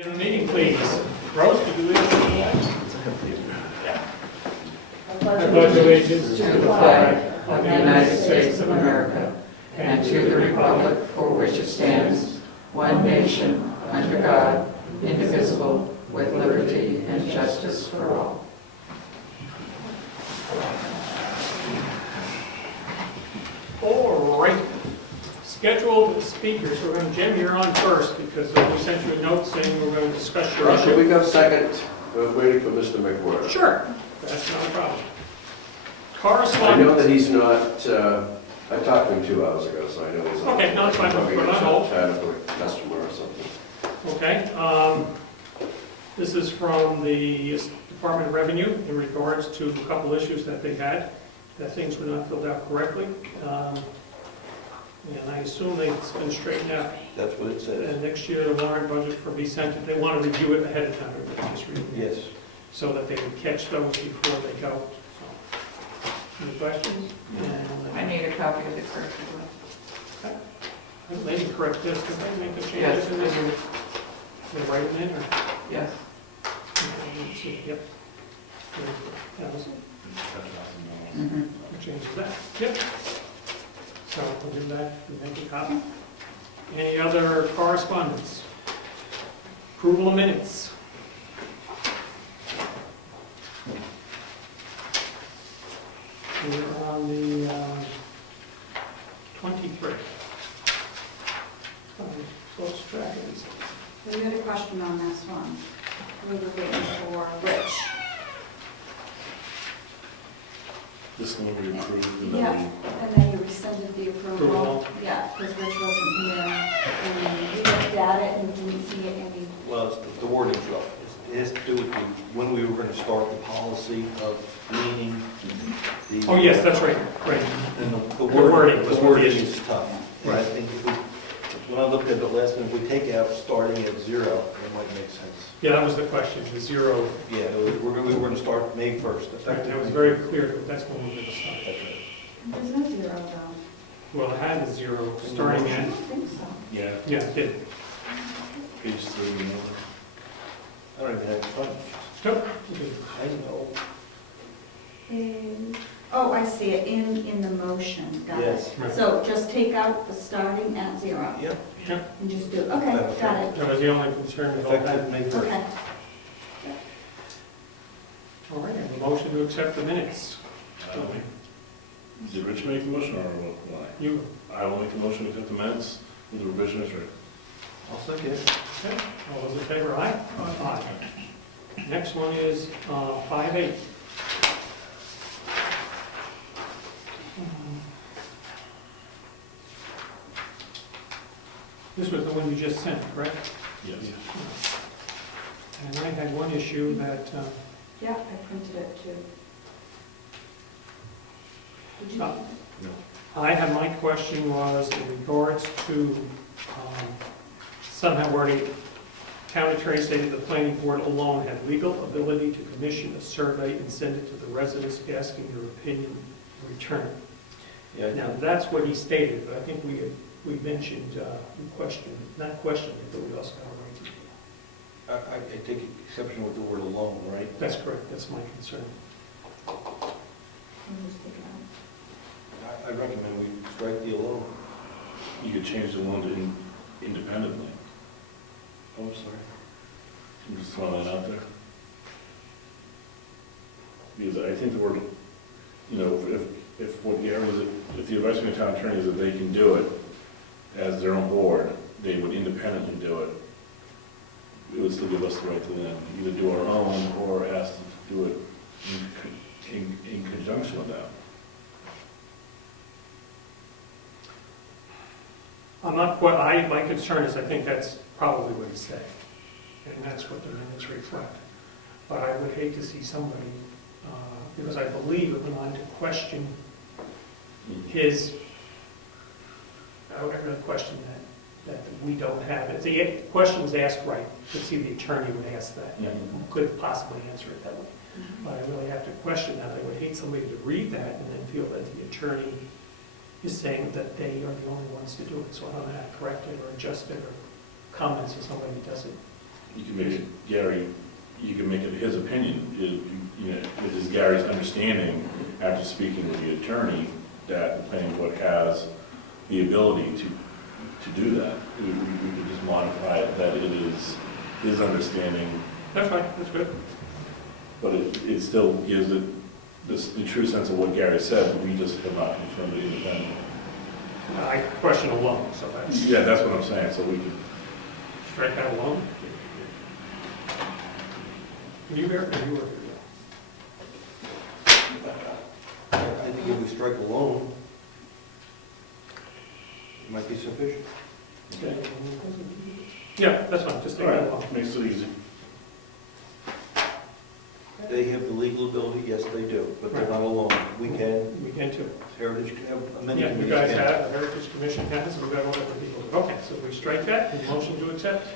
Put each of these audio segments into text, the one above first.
In the meeting, please. Rose, could you lead us in the flag? I pledge allegiance to the flag of the United States of America and to the republic for which it stands, one nation, under God, indivisible, with liberty and justice for all. All right. Scheduled speakers. We're going to, Jim, you're on first because we sent you a note saying we're going to discuss your Should issue. we go second? We're waiting for Mr. McWhirter. Sure. That's not a problem. I Correspondence. know that he's not, I talked to him 2 hours ago, so I know he's not. Okay, no, it's fine. Probably We're gonna on hold. chat with a customer or something. Okay. This is from the Department of Revenue in regards to a couple issues that they had, that things were not filled out correctly. And I assume it's been straightened out. That's what it says. And next year, the warrant budget for be sent, they want to review it ahead of time, just read it. Yes. So that they would catch those before they go. So, any questions? I need a copy of the corrected one. They didn't correct this, did they make the Yes, changes in this? They write them in, or? Yes. Let's see, yep. That was it. Mm-hmm. What change is that? Yep. So we'll do that, we make a copy. Any other correspondence? Approval of minutes. We're on the 23rd. Close track of these. We had a question on this one. We were waiting for Rich. This one we approved and Yeah, then and then you rescinded the approval. Approval. Yeah, because Rich wasn't here. And we looked at it and didn't see it any. Well, it's the wording's rough. It has to do with when we were going to start the policy of meaning the... Oh, yes, that's right, right. And the wording was the one of the wording issues. is tough. Right? I think if we, when I looked at it last time, if we take out starting at 0, it might make sense. Yeah, that was the question, the zero. Yeah, we were going to start May 1st. Right, Effective. that was very clear, that that's when we were going to start. That's right. There's no zero though. Well, it had a zero starting I at, don't think so. yeah, yeah, it did. page 3, you know. I don't even have it in front of me. Nope. I know. Oh, I see it in the motion. Got it. Yes. Right. So just take out the starting at 0 Yep. and just do, okay, got it. That was the only concern with all that. Effective May 1st. Okay. All right, I have a motion to accept the minutes. Did Rich make the motion or what? You, I will make the motion to accept the minutes with the revision as written. I'll second it. okay, all those in favor, aye? Aye. Next one is 5-8. This was the one you just sent, correct? Yes. And I had one issue that, Yeah, I printed it too. Did you? Oh. No. I had, my question was in regards to somehow wording, Town Attorney stated the planning board alone had legal ability to commission a survey and send it to the residents asking their opinion in return. Yeah, Now, that's what he stated, but I think we mentioned, we questioned, not questioned it, but we also got a right to. I take exception with the word alone, right? That's correct, that's my concern. I'll just take it out. I recommend we strike the alone. You could change the one to independently. Oh, sorry. I'm just throwing that out there. Because I think the word, you know, if what the error is, if the advice from the town attorney is that they can do it as their own board, they would independently do it. It would still give us the right to then either do our own or ask them to do it in conjunction with that. I'm not, my concern is I think that's probably what he said, and that's what the minutes reflect. But I would hate to see somebody, because I believe it went on to question his, whatever the question that we don't have. If the question was asked right, could see the attorney would ask that, and could possibly answer it that way. But I really have to question that. I would hate somebody to read that and then feel that the attorney is saying that they are the only ones to do it. So I don't know how to correct it or adjust it or comments if somebody does it you can make it, Gary, you can make it his opinion. It is Gary's understanding, after speaking with the attorney, that the planning board has the ability to do that. We could just modify it, that it is his understanding, That's fine, that's good. but it still gives it the true sense of what Gary said, but we just have not confirmed it independently. I question alone, so that's, Yeah, that's what I'm saying, so we could, strike that alone. Can you hear, can you work I think if we strike alone, it might be sufficient. it? Yeah, that's fine, just all take that alone. right, makes it easy. They have the legal ability, yes, they do, but they're not alone. We can, We can too. Heritage, many Yeah, you communities guys can. have, the Heritage Commission has, we've got other people. Okay, so we strike that, and motion to accept,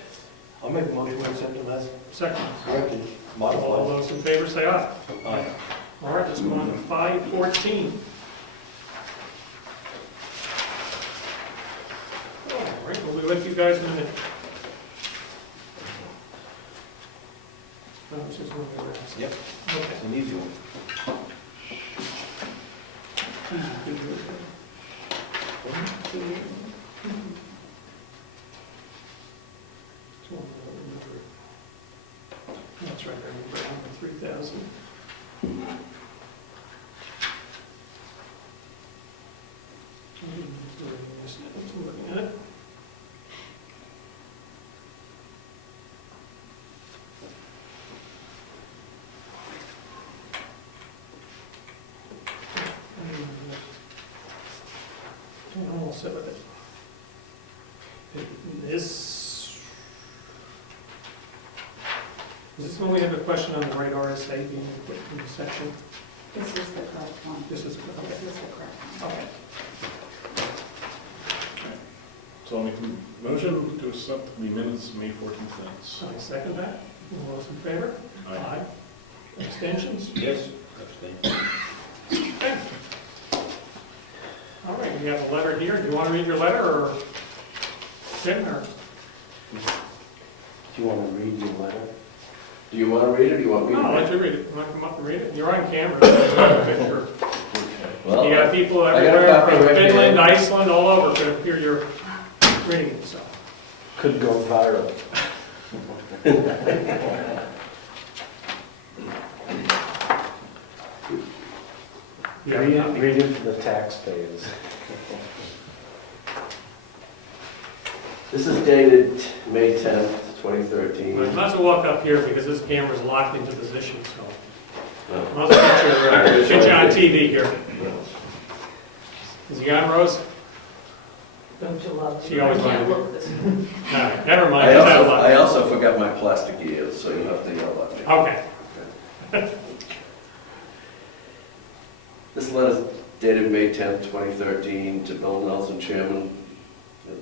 I'll make a motion to accept it as second. corrected, All modified. those in favor say aye. Aye. All right, let's go on to 514. All right, we'll be with you guys in a minute. Oh, this is one we were asking. Yep, Okay. it's an easy one. Easy, good, good, good. That's right, I remember, 3,000. Looking at it. I'm almost set with it. Is this when we have a question on the right RSA being put in the section? This is the correct one. This is, This okay. is the correct one. Okay. So I'll make a motion to accept the minutes, May 14th minutes. So I second that. All those in favor? Aye. Abstentions? Yes. Abstain. Okay. All right, we have a letter here. Do you want to read your letter, or Tim, or? Do you want to read your letter? Do you want to read it, or do you want me to No, I'll read let it? you read it. You want to come up and read it? You're on camera. So you have a picture. Well, You have people I got a everywhere, copy from right here. Finland, Iceland, all over, to hear your reading, so. Could go viral. You have a copy. Read it for the taxpayers. This is dated May 10th, Well, 2013. you might as well walk up here, because this camera's locked into position, so. Oh. Might as well get you on TV here. Is he on, Rose? Don't you love it? She always I can't wanted to- look this. No, never mind. I It's out of also, luck. I also forgot my plastic ears, so you have to yell at me. Okay. This letter is dated May 10th, 2013, to Bill Nelson, Chairman of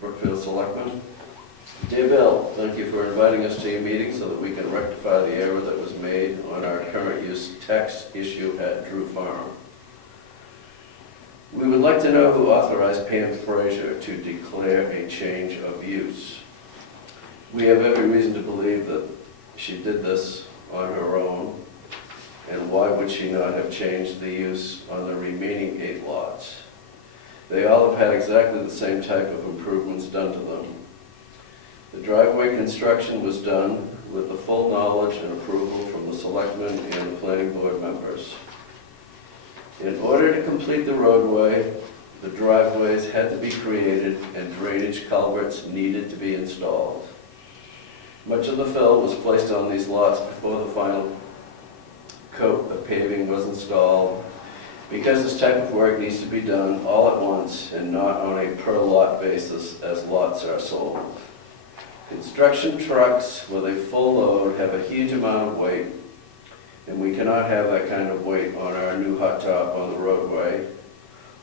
Brookfield Selectmen. Dear Bill, thank you for inviting us to your meeting so that we can rectify the error that was made on our current use tax issue at Drew Farm. We would like to know who authorized Pam Frazier to declare a change of use. We have every reason to believe that she did this on her own, and why would she not have changed the use on the remaining 8 lots? They all have had exactly the same type of improvements done to them. The driveway construction was done with the full knowledge and approval from the selectmen and the planning board members. In order to complete the roadway, the driveways had to be created and drainage culverts needed to be installed. Much of the fill was placed on these lots before the final coat of paving was installed, because this type of work needs to be done all at once and not on a per lot basis as lots are sold. Construction trucks with a full load have a huge amount of weight, and we cannot have that kind of weight on our new hot top on the roadway,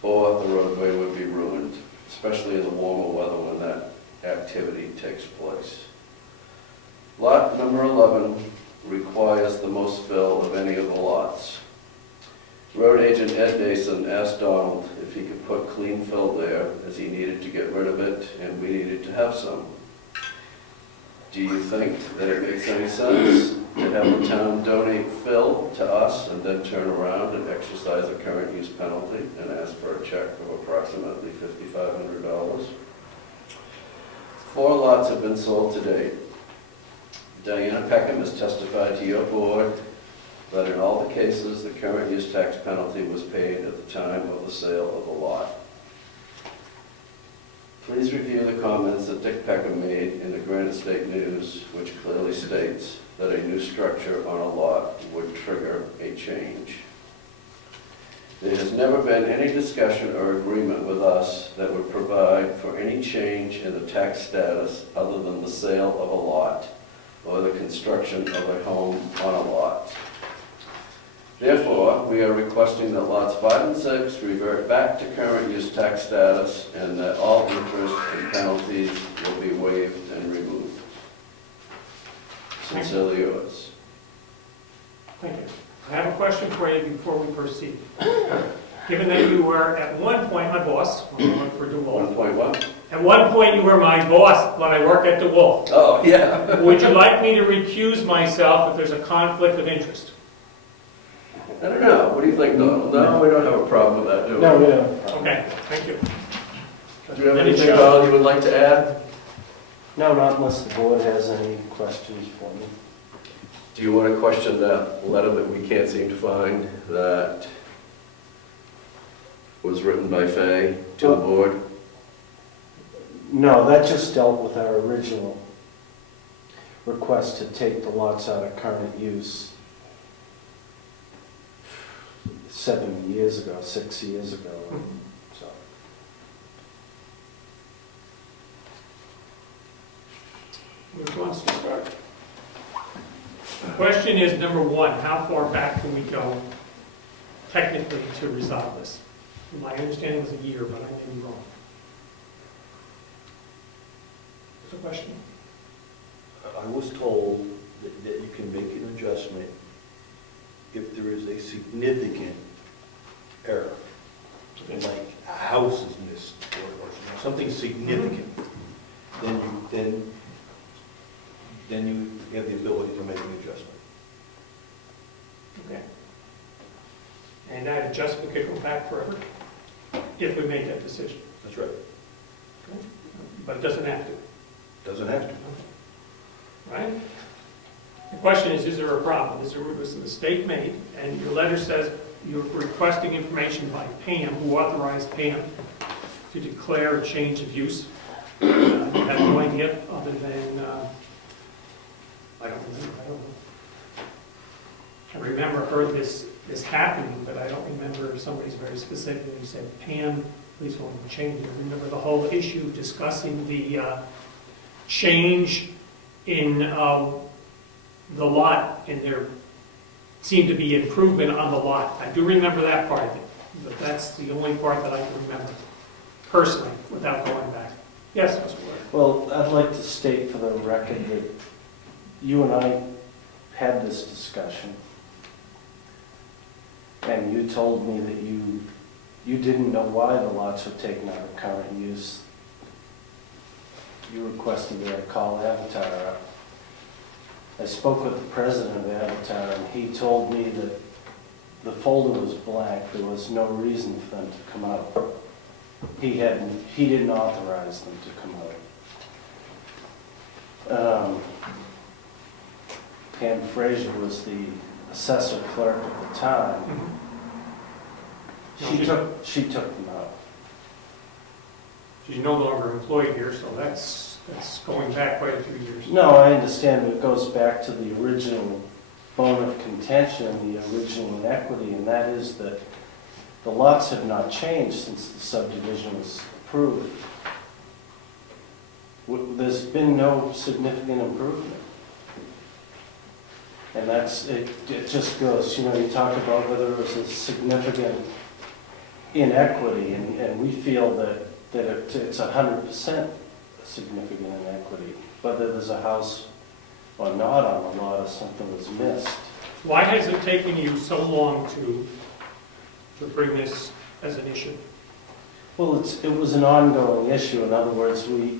or the roadway would be ruined, especially in the warmer weather when that activity takes place. Lot number 11 requires the most fill of any of the lots. Road agent Ed Nason asked Donald if he could put clean fill there, as he needed to get rid of it and we needed to have some. Do you think that it makes any sense to have the town donate fill to us and then turn around and exercise a current use penalty and ask for a check of approximately $5,500? 4 lots have been sold to date. Dianna Peckham has testified to your board that in all the cases, the current use tax penalty was paid at the time of the sale of the lot. Please review the comments that Dick Peckham made in the Granite State News, which clearly states that a new structure on a lot would trigger a change. There has never been any discussion or agreement with us that would provide for any change in the tax status other than the sale of a lot or the construction of a home on a lot. Therefore, we are requesting that lots 5 and 6 revert back to current use tax status and that all interest and penalties will be waived and removed. Sincerely yours. Thank you. I have a question for you before we proceed. Given that you were at one point my boss, when I worked for DeWolf, 1.1? at one point you were my boss when I worked at DeWolf, Oh, yeah. would you like me to recuse myself if there's a conflict of interest? I don't know. What do you think, Donald? No, we don't have a problem with that, do we? No, we don't. Okay, thank you. Do you have anything, Donald, you would like to add? No, not unless the board has any questions for me. Do you want to question that letter that we can't seem to find that was written by Fay to the board? No, that just dealt with our original request to take the lots out of current use 7 years ago, 6 years ago. So. Which wants to start? The question is, number one, how far back can we go technically to resolve this? My understanding was a year, but I may be wrong. What's the question? I was told that you can make an adjustment if there is a significant error, like a house is missed or something significant, then you have the ability to make an adjustment. Okay. And that adjustment could go back forever if we make that decision. That's right. Okay. But it doesn't have to, Doesn't have to. right? The question is there a problem? Was a mistake made? And your letter says you're requesting information by Pam, who authorized Pam to declare a change of use. You have no idea other than, I don't know. I remember heard this happening, but I don't remember somebody's very specific who said, Pam, please go and change it. I remember the whole issue discussing the change in the lot, and there seemed to be improvement on the lot. I do remember that part of it, but that's the only part that I can remember personally without going back. Yes, Mr. Ward. Well, I'd like to state for the record that you and I had this discussion, and you told me that you didn't know why the lots were taken out of current use. You requested that I call Avitar up. I spoke with the president of Avitar, and he told me that the folder was blank. There was no reason for them to come out. He didn't authorize them to come out. Pam Fraser was the assessor clerk at the time. She took them out. She's no longer employed here, so that's going back quite a few years. No, I understand, but it goes back to the original bone of contention, the original inequity, and that is that the lots have not changed since the subdivision was approved. There's been no significant improvement. And it just goes, you talk about whether it was a significant inequity, and we feel that it's 100% significant inequity, whether there's a house or not on the lot or something was missed. Why has it taken you so long to bring this as an issue? Well, it was an ongoing issue. In other words, we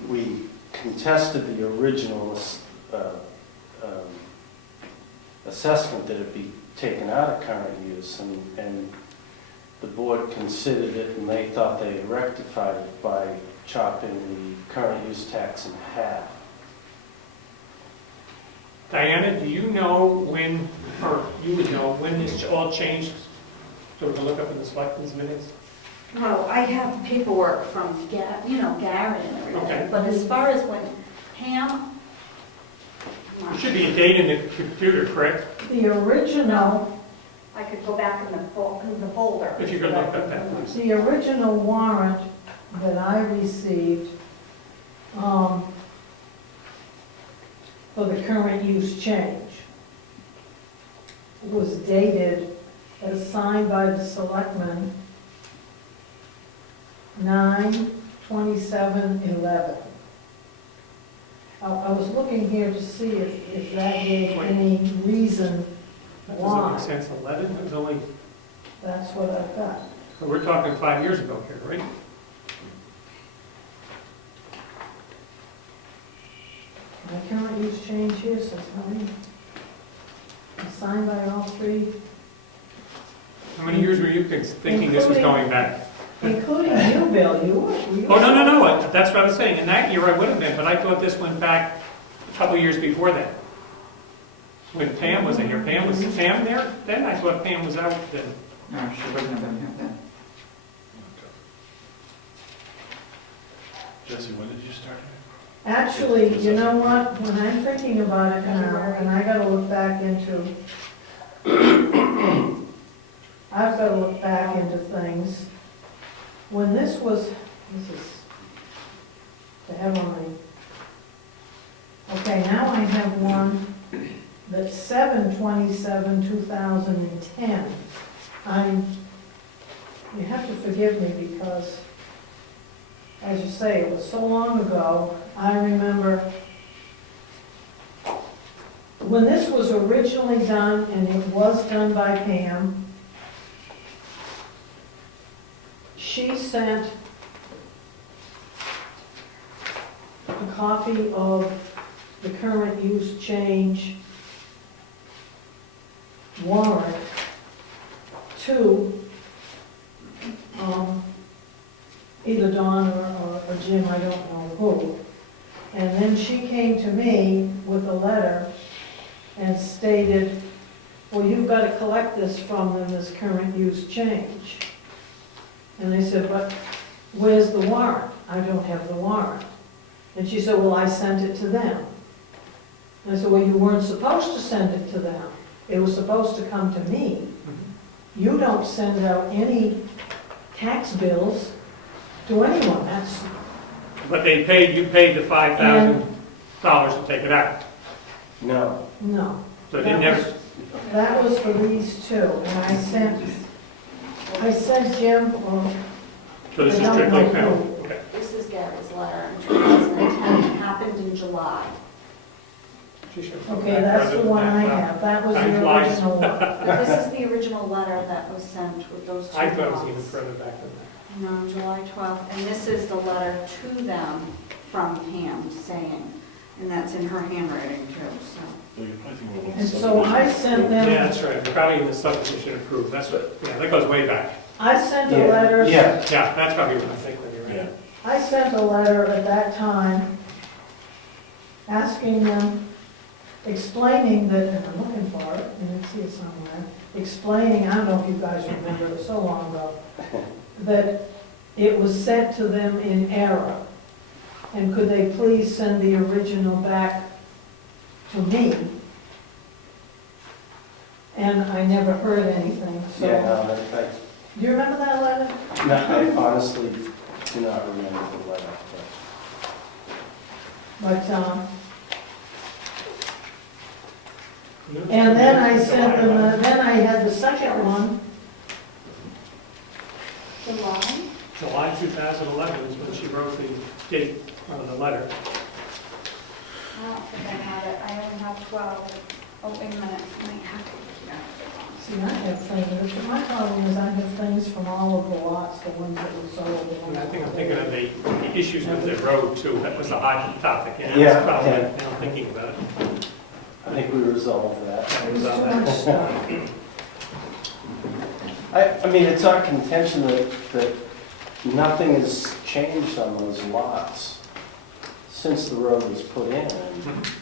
contested the original assessment that it be taken out of current use, and the board considered it, and they thought they had rectified it by chopping the current use tax in half. Diana, do you know when, or you would know when this all changed? So we can look up in the selectmen's minutes? No, I have paperwork from, Garrett and Okay. everything, but as far as when Pam. There should be a date in the computer, correct? The original, I could go back in the folder. If you could look up that, please. the original warrant that I received for the current use change was dated as signed by the selectmen 9/27/11. I was looking here to see if that gave any reason That doesn't why. make sense, 11, it was only, That's what I've got. we're talking 5 years ago here, right? My current use change here says signed by all three, How many years were you thinking this was going back? including you, Bill, you were. Oh, no, that's what I was saying, in that year I would have been, but I thought this went back a couple years before that. When Pam was in here, was Pam there then? I thought Pam was out then. No, she wouldn't have been here then. Jesse, when did you start? Actually, you know what, when I'm thinking about it now, and I gotta look back into, I've gotta look back into things. When this is, to have on my, okay, now I have one that's 7/27/2010. You have to forgive me because, as you say, it was so long ago. I remember when this was originally done, and it was done by Pam, she sent a copy of the current use change warrant to either Dawn or Jim, I don't know who. And then she came to me with a letter and stated, well, you've got to collect this from them, this current use change. And I said, but where's the warrant? I don't have the warrant. And she said, well, I sent it to them. And I said, well, you weren't supposed to send it to them. It was supposed to come to me. You don't send out any tax bills to anyone. That's, But you paid the $5,000 to take it out. No. no. So they never, That was for these two, and I sent Jim, so this is I don't strictly know penalty. who. Okay. This is Gary's letter in 2010, it happened in July. She should- okay, that's the one I have. That was Time the flies. original one. But this is the original letter that was sent with those two I thought it was even lots. further back than that. No, July 12th, and this is the letter to them from Pam saying, and that's in her handwriting too, so. Well, you're probably thinking about And so I sent Yeah, them, that's right, probably in the subdivision approved, that's what, yeah, that goes way back. I sent a Yeah, letter. Yeah, Yeah, that's probably what I think when you're Yeah. right. I sent a letter at that time asking them, explaining that, and I'm looking for it, and I see it somewhere, explaining, I don't know if you guys remember, it was so long ago, that it was sent to them in error. And could they please send the original back to me? And I never heard anything, so. yeah, no, Do you remember that letter? I honestly do not remember the letter. But, and then I sent them, then I had the second one, July? July 2011 is when she wrote the date of the letter. I don't think I have it, I only have 12. Oh, wait a minute, I might have it here. see, I have things, my problem is I have things from all of the lots, the ones that were sold. the ones And I think I'm that thinking of the issues with the road too, that was a hot topic, and Yeah, that's probably, yeah. now I'm thinking about it. think we resolved that. There's too much stuff. I mean, it's our contention that nothing has changed on those lots since the road was put in.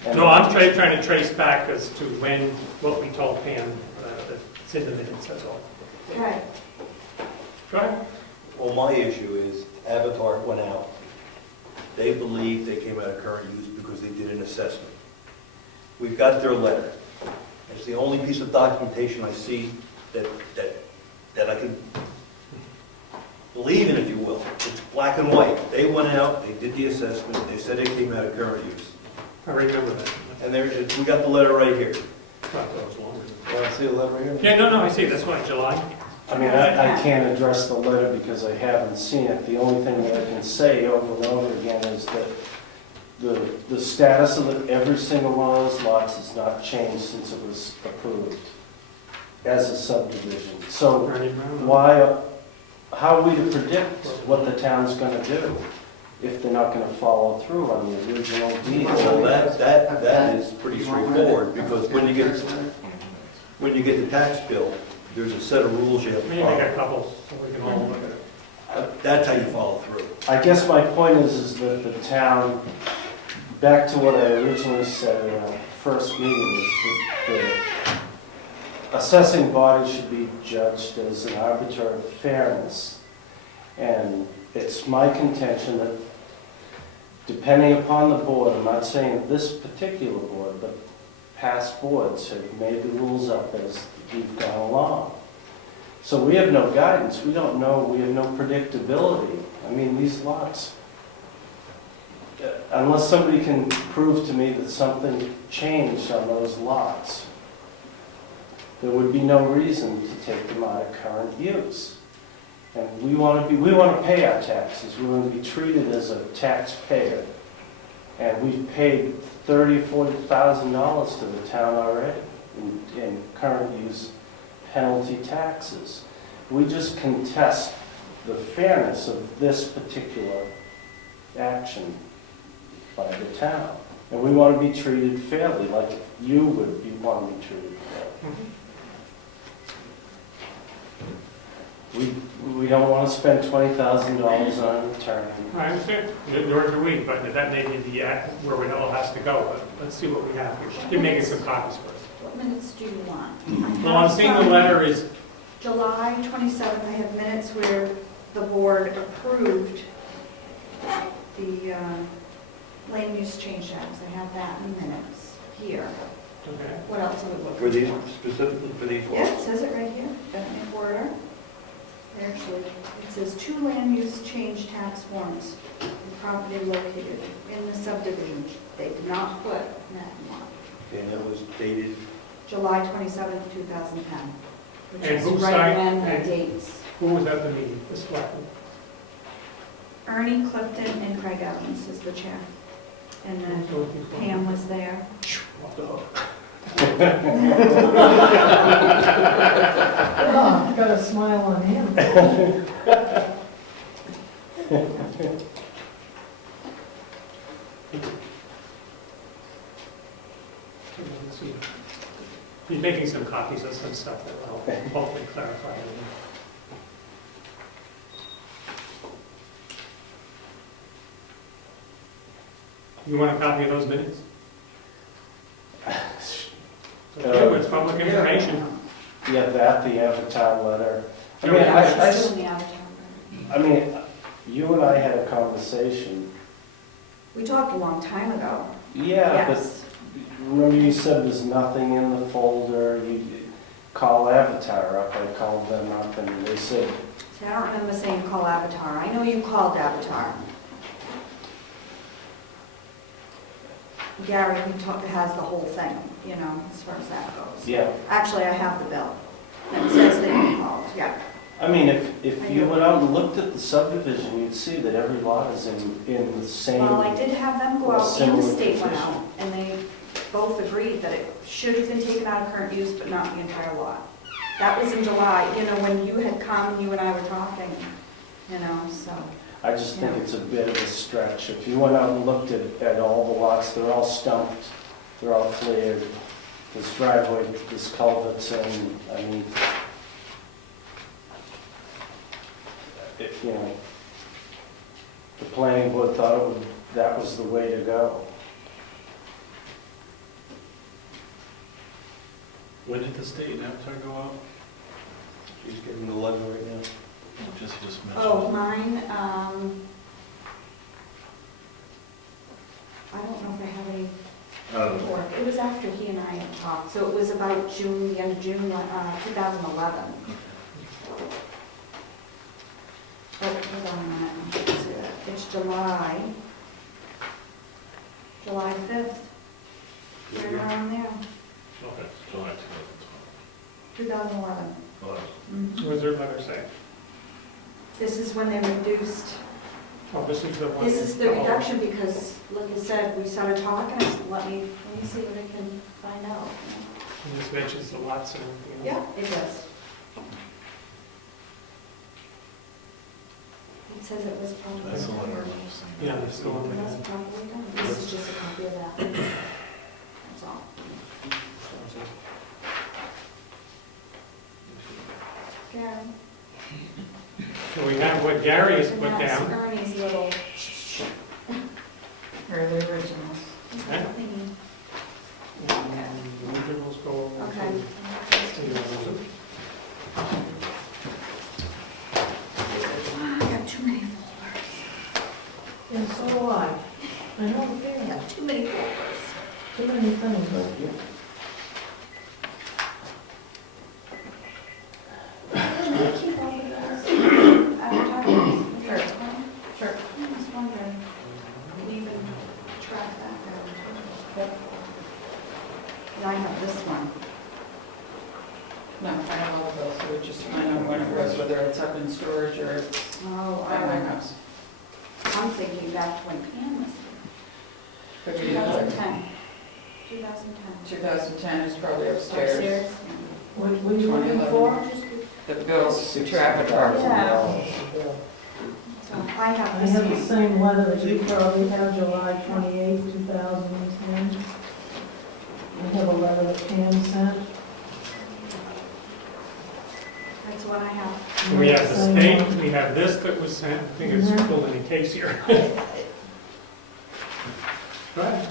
And- No, I'm trying to trace back as to when, what we told Pam, it's in the minutes, that's all. Right. Go ahead. Well, my issue is Avitar went out. They believe they came out of current use because they did an assessment. We've got their letter. It's the only piece of documentation I see that I can believe in, if you will. It's black and white. They went out, they did the assessment, they said it came out of current use. I remember that. And we got the letter right here. Thought that was longer. Want to see the letter right here? Yeah, no, I see, that's why, July. I mean, I can't address the letter because I haven't seen it. The only thing that I can say over and over again is that the status of every single one of those lots has not changed since it was approved as a subdivision. So how are we to predict what the town's gonna do if they're not gonna follow through on the original deed? Well, that is pretty straightforward, because when you get the tax bill, there's a set of rules you have I to mean, I got follow. a couple, so we can all look at it. That's how you follow through. I guess my point is that the town, back to what I originally said in our first meeting, is that the assessing body should be judged as an arbiter of fairness. And it's my contention that depending upon the board, I'm not saying this particular board, but past boards have made the rules up as we've gone along. So we have no guidance, we don't know, we have no predictability. I mean, these lots, unless somebody can prove to me that something changed on those lots, there would be no reason to take them out of current use. And we want to pay our taxes, we want to be treated as a taxpayer. And we've paid $30,000-$40,000 to the town already in current use penalty taxes. We just contest the fairness of this particular action by the town. And we want to be treated fairly, like you would want to be treated fairly. We don't want to spend $20,000 on an attorney. I understand, nor do we, but that may be the act where it all has to go, but let's see what we have here. She's making some copies first. What minutes do you want? Well, I'm seeing the letter is, July 27th, I have minutes where the board approved the land use change acts. I have that in minutes here. okay, What else are we looking For these, specifically for these Yeah, ones? it says it right here, Bennet McWhirter. Actually, it says 2 land use change tax forms, the property located in the subdivision. They did not put that one. And that was dated, July 27th, 2010, which And is who right signed- when the and- dates. who was at the meeting, the selectman? Ernie Clifton and Craig Evans is the chair. And then Pam was there. Off the hook. Oh, got a smile on him. Let's see. He's making some copies of some stuff that will hopefully clarify it. You want a copy of those minutes? It's public information. Yeah, that, the Avitar letter. I mean, Yeah, it's still in the Avitar. I mean, you and I had a conversation. We talked a long time ago. Yeah, but Yes. remember you said there's nothing in the folder, you call Avitar up, I called them up and they said, See, I don't remember saying call Avitar. I know you called Avitar. Gary, has the whole thing, you know, as far as that goes. yeah. Actually, I have the bill. It says that you called, yeah. I mean, if you went out and looked at the subdivision, you'd see that every lot is in the same. Well, I did have them go or out, and the similar state went position. out, and they both agreed that it should have been taken out of current use, but not the entire lot. That was in July, you know, when you had come, you and I were talking, you know, so. I just think it's a bit of a stretch. If you went out and looked at all the lots, they're all stumped, they're all cleared. this driveway, this culvert's in, I mean, you know, the planning board thought that was the way to go. When did the state Avitar go out? She's getting the letter right now. Just mentioned. Oh, mine, I don't know if I have any report. It was after he and I had talked, so it was about June, the end of June, 2011. Oh, hold on a minute. Let's see that. It's July 5th. Right around there, Okay, July 2011. 2012. What does their letter say? This is when they reduced, Oh, this is the one. this is the reduction because, like I said, we started talking, I said, let me see what I can find out. And this mentions the lots and everything. Yeah, it does. It says it was probably. That's the letter I was saying. Yeah, that's the one. It was probably done. This is just a copy of that. That's all. Gary. So we have what Gary has And put that's down. Ernie's little Or the originals. Okay. thingy. And the originals go over Okay. to- I got too many folders. And so do I. I know the I feeling, got too many folders. too many things. Didn't I keep all the bills? Advertising? Sure. Sure. I was wondering, can you even track that down? Yep. And I have this one. No, I have all of those, so we just find out when it was, whether it's up in storage or it's Oh, at my house. I'm thinking back to when Pam was Could here. be 2010. 2010. 2010 is probably upstairs. What were you looking for? The bills to traffic department. Yeah. So I I have this have the one. same letter that you probably have, July 28, 2010. I have a letter that Pam sent. That's what I have. So we have the Same state, one. we have this that was sent, I think it's Mhm. still in the case here. Right.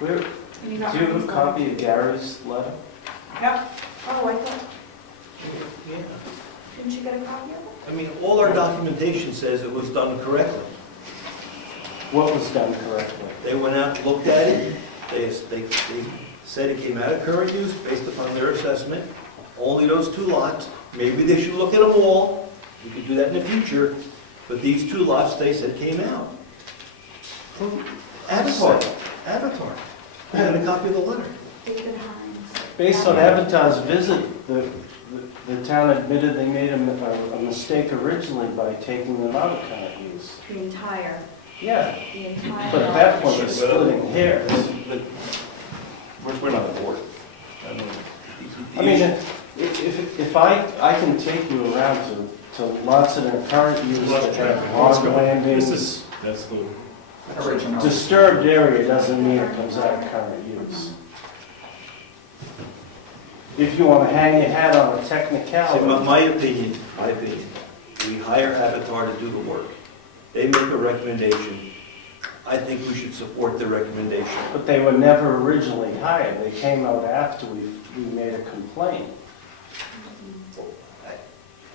Where, do You you got have a mine? copy of Gary's letter? Yep. Oh, I thought, Yeah. didn't you get a copy of it? I mean, all our documentation says it was done correctly. What was done correctly? They went out, looked at it, they said it came out of current use based upon their assessment, only those two lots. Maybe they should look at them all, we could do that in the future, but these two lots, they said came out. Avitar. I had a copy of the letter. David Hines. Based on Avitar's visit, the town admitted they made a mistake originally by taking them out of current use. The entire, Yeah, the entire. but at that point, they're splitting hairs. We're not the board. I mean, if I can take you around to lots that are current use that have Let's log go. landings. This is, That's the, Original. Disturbed area doesn't mean it comes out of current use. If you want to hang your hat on a See, technicality. my opinion, we hire Avitar to do the work. They make a recommendation. I think we should support their recommendation. But they were never originally hired. They came out after we made a complaint.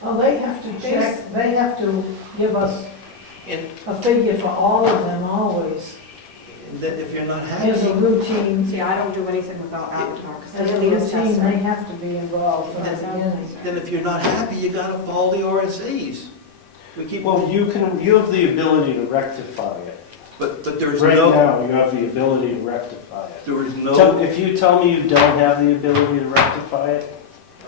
Well, they have to check, they have to give us And a figure for all of them always. that if you're not As a happy, routine, See, I don't do anything without Avatar, because as I a do the routine, they assessment. have to be involved from the beginning. then if you're not happy, you gotta follow the RSAs. We keep, Well, you have the ability to rectify it. but there is Right no, now, you have the ability to rectify it. there is no, If you tell me you don't have the ability to rectify it,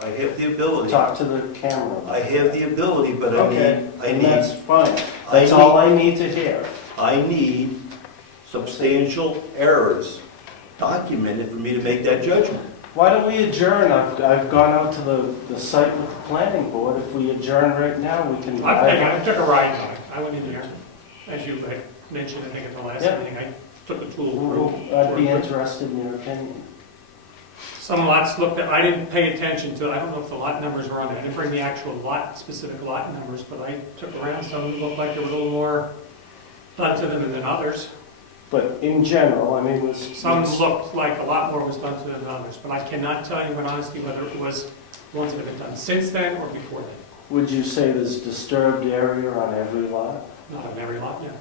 I have the ability. talk to the camera. I have the ability, but Okay, I and need, that's fine. That's all I need to hear. I need substantial errors documented for me to make that judgment. Why don't we adjourn? I've gone out to the site with the planning board. If we adjourn right now, we can. I took a ride on it. I went in there, as you had mentioned, I think at the last Yeah. meeting, I took a tool I'd be interested in your opinion. Some lots looked at, I didn't pay attention to, I don't know if the lot numbers were on there. I didn't bring the actual lot, specific lot numbers, but I took around, some of them looked like there was a little more done to them than others. But in general, I mean, Some looked like a lot more was done to them than others, but I cannot tell you in honesty whether it was ones that have been done since then or before then. would you say there's disturbed area on every lot? Not on every lot, yeah.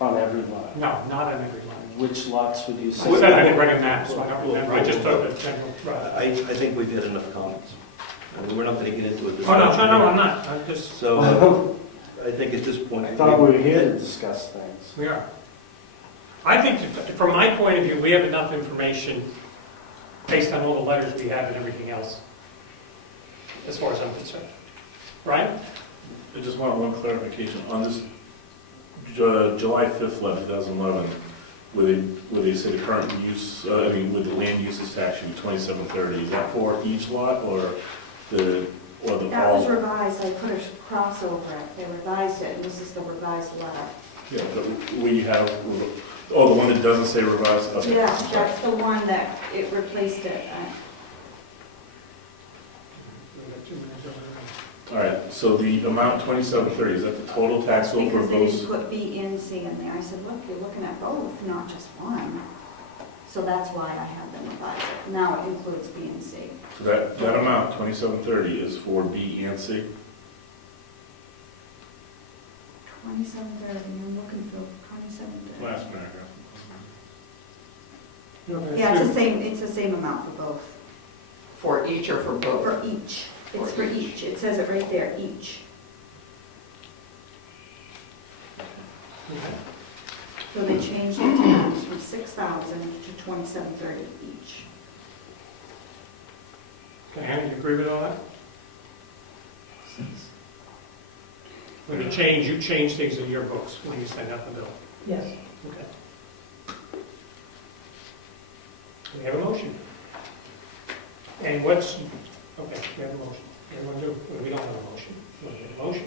On every lot? No, not on every lot. Which lots would you I say? said I didn't bring a map, so I don't remember. I just took the general. I think we've had enough comments. I mean, we're not gonna get into it. Oh, no, I'm not. I'm just, So, I think at this point. I thought we were here to discuss things. we are. I think, from my point of view, we have enough information based on all the letters we have and everything else, as far as I'm concerned. Right? I just want one clarification on this July 5th, 2011, where they say the current use, with the land uses tax should be 2730. Is that for each lot or the That was all? revised, I put a cross over it, they revised it, and this is the revised letter. Yeah, but we have, the one that doesn't say revised? Okay. Yeah, that's the one that it replaced it. All right, so the amount 2730, is that the total tax bill for Because they those? didn't put B and C in there. I said, look, you're looking at both, not just one. So that's why I had them revise it. Now it includes B and C. So that amount, 2730, is for B and C? 2730, I'm looking for 2730. Last paragraph. Yeah, it's the same amount for both. For each or for both? For each. It's for each. It says it right there, each. So they changed the tax from 6,000 to 2730 each. Okay, you agree with all that? When you change things in your books when you send out the bill. Yes. Okay. We have a motion. And what's, okay, we have a motion. Everyone do? We don't have a motion. We have a motion.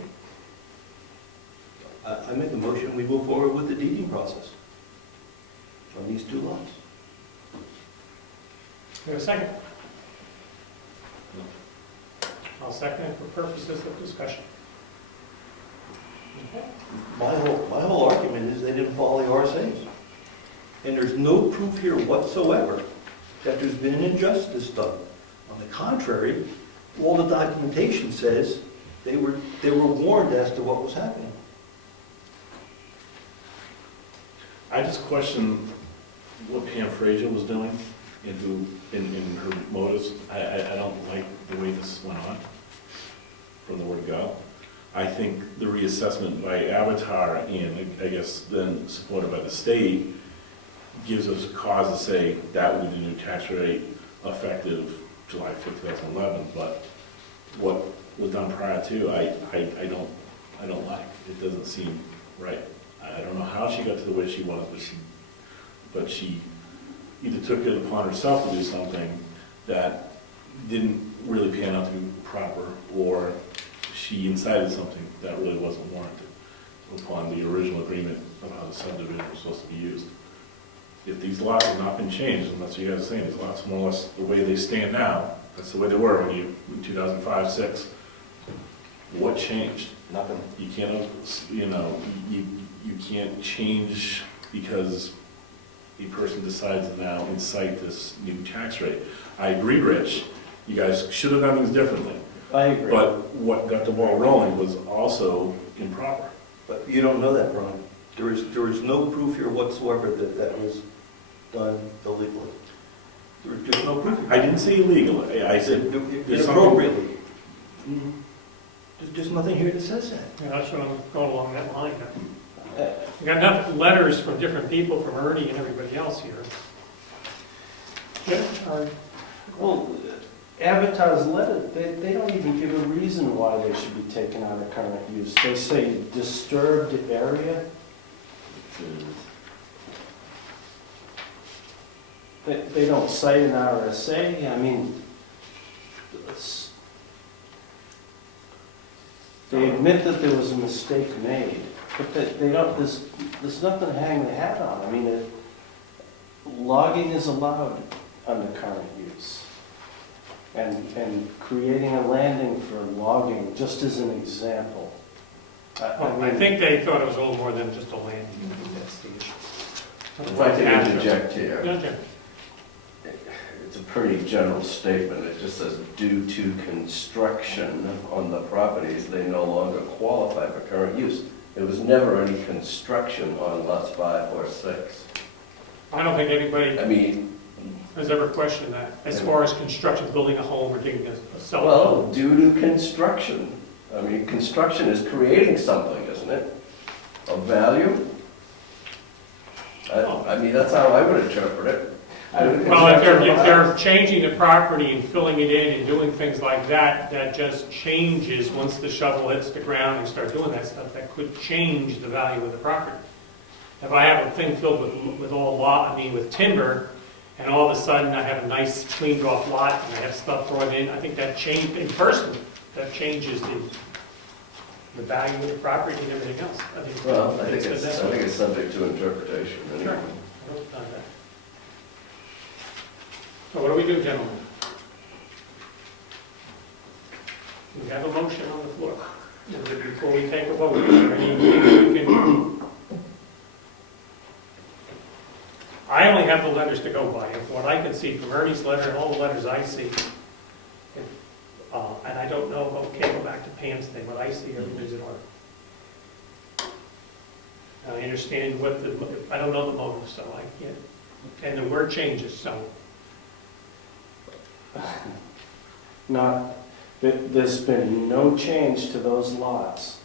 I make a motion, we move forward with the deeding process on these two lots. We have a second? I'll second it for purposes of discussion. Okay. My whole argument is they didn't follow the RSAs. And there's no proof here whatsoever that there's been an injustice done. On the contrary, all the documentation says they were warned as to what was happening. I just question what Pam Frazier was doing in her motives. I don't like the way this went on from the word go. I think the reassessment by Avitar and I guess then supported by the state gives us cause to say that would be the new tax rate effective July 5th, 2011. But what was done prior to, I don't like. It doesn't seem right. I don't know how she got to the way she was, but she either took it upon herself to do something that didn't really pan out to be proper, or she incited something that really wasn't warranted upon the original agreement of how the subdivision was supposed to be used. If these lots have not been changed, and that's what you guys are saying, these lots more or less the way they stand now, that's the way they were when you, in 2005, 6. What changed? Nothing. You can't, you can't change because a person decides to now incite this new tax rate. I agree, Rich, you guys should have done things differently. I agree. But what got the ball rolling was also improper. But you don't know that, Brian. There is no proof here whatsoever that that was done illegally. There's no proof. I didn't say illegally, I said there's something. Inappropriately. There's nothing here that says that. Yeah, that's what I'm going along that line. We got enough letters from different people, from Ernie and everybody else here. Jim, Well, Avitar's letter, they don't even give a reason why they should be taken out of current use. They say disturbed area. They don't cite an RSA. I mean, they admit that there was a mistake made, but they don't. There's nothing to hang the hat on. I mean, logging is allowed under current use. and creating a landing for logging, just as an example. Well, I think they thought it was a little more than just a landing. I think that's the issue. If I can interject here, Yeah, Jim. it's a pretty general statement. It just says, due to construction on the properties, they no longer qualify for current use. There was never any construction on lots 5 or 6. I don't think anybody I mean, has ever questioned that, as far as construction, building a home or digging a cellar. well, due to construction. I mean, construction is creating something, isn't it? Of value? I mean, that's how I would interpret it. Well, if they're changing the property and filling it in and doing things like that, that just changes, once the shovel hits the ground and start doing that stuff, that could change the value of the property. If I have a thing filled with timber, and all of a sudden I have a nice cleaned off lot and I have stuff brought in, I think that that changes the value of the property and everything else. Well, I think it's subject to interpretation. Anyway. Sure. I don't know that. So what do we do, gentlemen? We have a motion on the floor. Before we take a vote, is there anything we can... I only have the letters to go by, and what I can see from Ernie's letter and all the letters I see, and I don't know, okay, go back to Pam's thing, what I see, everything's in order. I understand I don't know the motive, so I can't, and the word changes, so. There's been no change to those lots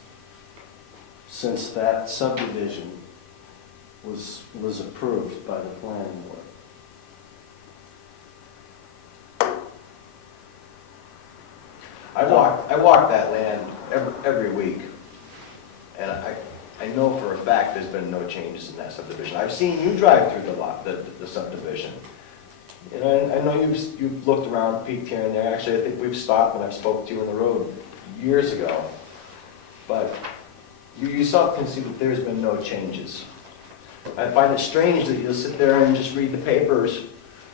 since that subdivision was approved by the planning board. I walk that land every week, and I know for a fact there's been no changes in that subdivision. I've seen you drive through the subdivision. You know, I know you've looked around, peeked here and there. Actually, I think we've stopped and I've spoken to you on the road years ago. But you yourself can see that there's been no changes. I find it strange that you'll sit there and just read the papers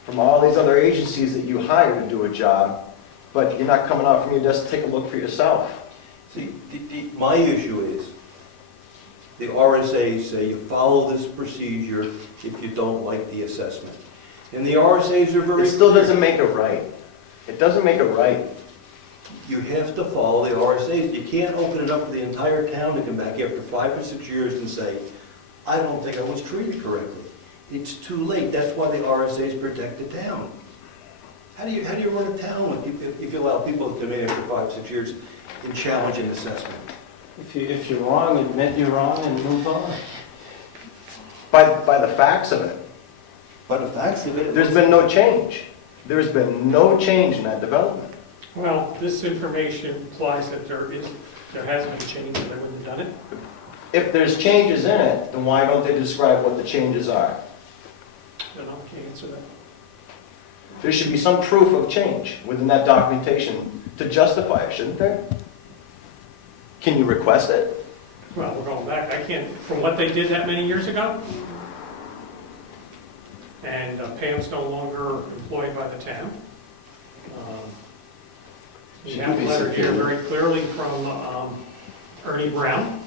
from all these other agencies that you hire to do a job, but you're not coming out from your desk to take a look for yourself. See, my issue is, the RSAs say you follow this procedure if you don't like the assessment. And the RSAs are very... It still doesn't make it right. It doesn't make it right. You have to follow the RSAs. You can't open it up for the entire town to come back after 5 or 6 years and say, I don't think I was treated correctly. It's too late. That's why the RSAs protect the town. How do you run a town if you allow people to come in after 5, 6 years and challenge an assessment? If you're wrong, admit you're wrong and move on. By the facts of it. But the facts of it... There's been no change. There's been no change in that development. Well, this information implies that there has been change, or they wouldn't have done it. If there's changes in it, then why don't they describe what the changes are? I don't know, can't answer that. There should be some proof of change within that documentation to justify it, shouldn't there? Can you request it? Well, we're going back, I can't, from what they did that many years ago, and Pam's no longer employed by the town. We have a letter here very clearly from Ernie Brown.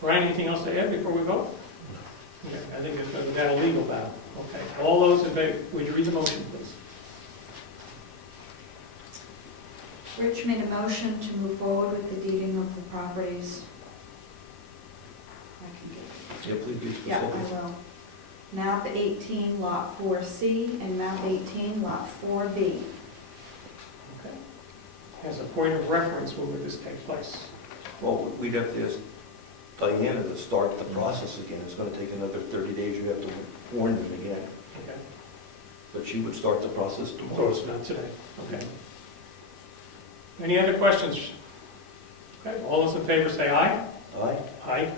Brian, anything else to add before we vote? Yeah, I think we've got a legal battle. Okay, all those in favor, would you read the motion, please? Rich made a motion to move forward with the deeding of the properties. I can get Yeah, please be specific. Yeah, I will. Map 18, Lot 4C, and Map 18, Lot 4B. Okay. As a point of reference, when would this take place? Well, we'd have to ask Dianna to start the process again. It's going to take another 30 days. You have to warn them again. Okay. But she would start the process So tomorrow. it's not today. Okay. Any other questions? Okay, all those in favor say aye. Aye? Aye.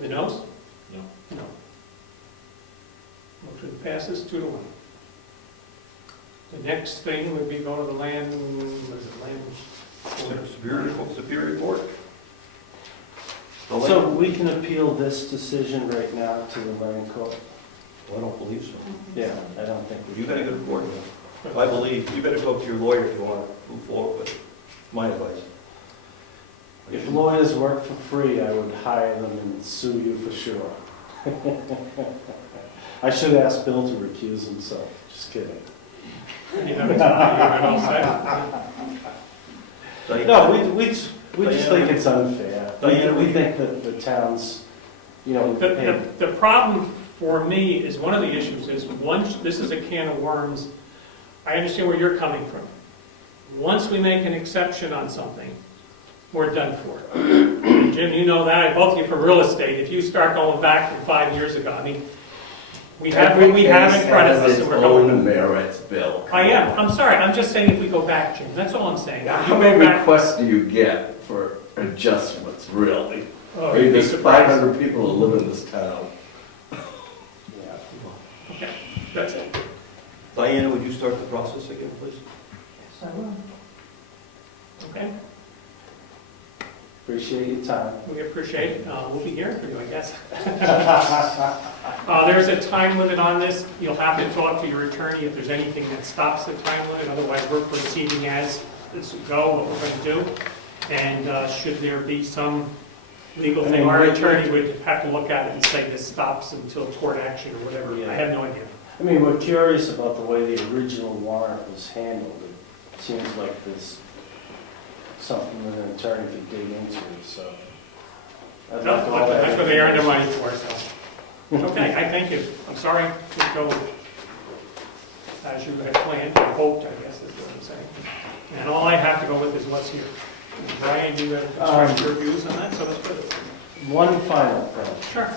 The noes? No. No. Motion passes 2-1. The next thing would be go to the land, what is it, land? Superior Court. So we can appeal this decision right now to the land court? Well, I don't believe so. Yeah, I don't think we You gotta go to court. I believe, you better go to your lawyer if you want to move forward with it. My advice. If lawyers work for free, I would hire them and sue you for sure. I should ask Bill to recuse himself, just kidding. You have it all set? No, we just think it's unfair. Diana, We think that the towns, you know, pay. The problem for me is, one of the issues is, once, this is a can of worms, I understand where you're coming from. Once we make an exception on something, we're done for. And Jim, you know that, both of you from real estate, if you start going back from 5 years ago, I mean, we have what we have in front of us, and we're going. Own merits, Bill. I am, I'm sorry, I'm just saying if we go back, Jim, that's all I'm saying. If you How go many back- requests do you get for adjustments, really? Oh, I mean, you'd be there's surprised. 500 people who live in this town. Okay, that's it. Diana, would you start the process again, please? So, Okay, Appreciate your time. we appreciate it. We'll be hearing from you, I guess. There's a time limit on this. You'll have to talk to your attorney if there's anything that stops the time limit. Otherwise, we're proceeding as this will go, what we're going to do. And should there be some legal thing, our attorney would have to look at it and say this stops until court action or whatever. I have no idea. I mean, we're curious about the way the original warrant was handled. It seems like there's something that an attorney could dig into, so. I'd like all that That's what they earned their money for, so. Okay, I thank you. I'm sorry to go as you had planned, or hoped, I guess is what I'm saying. And all I have to go with is what's here. And Brian, you have expressed your views on that, so that's good. One final thing, Sure.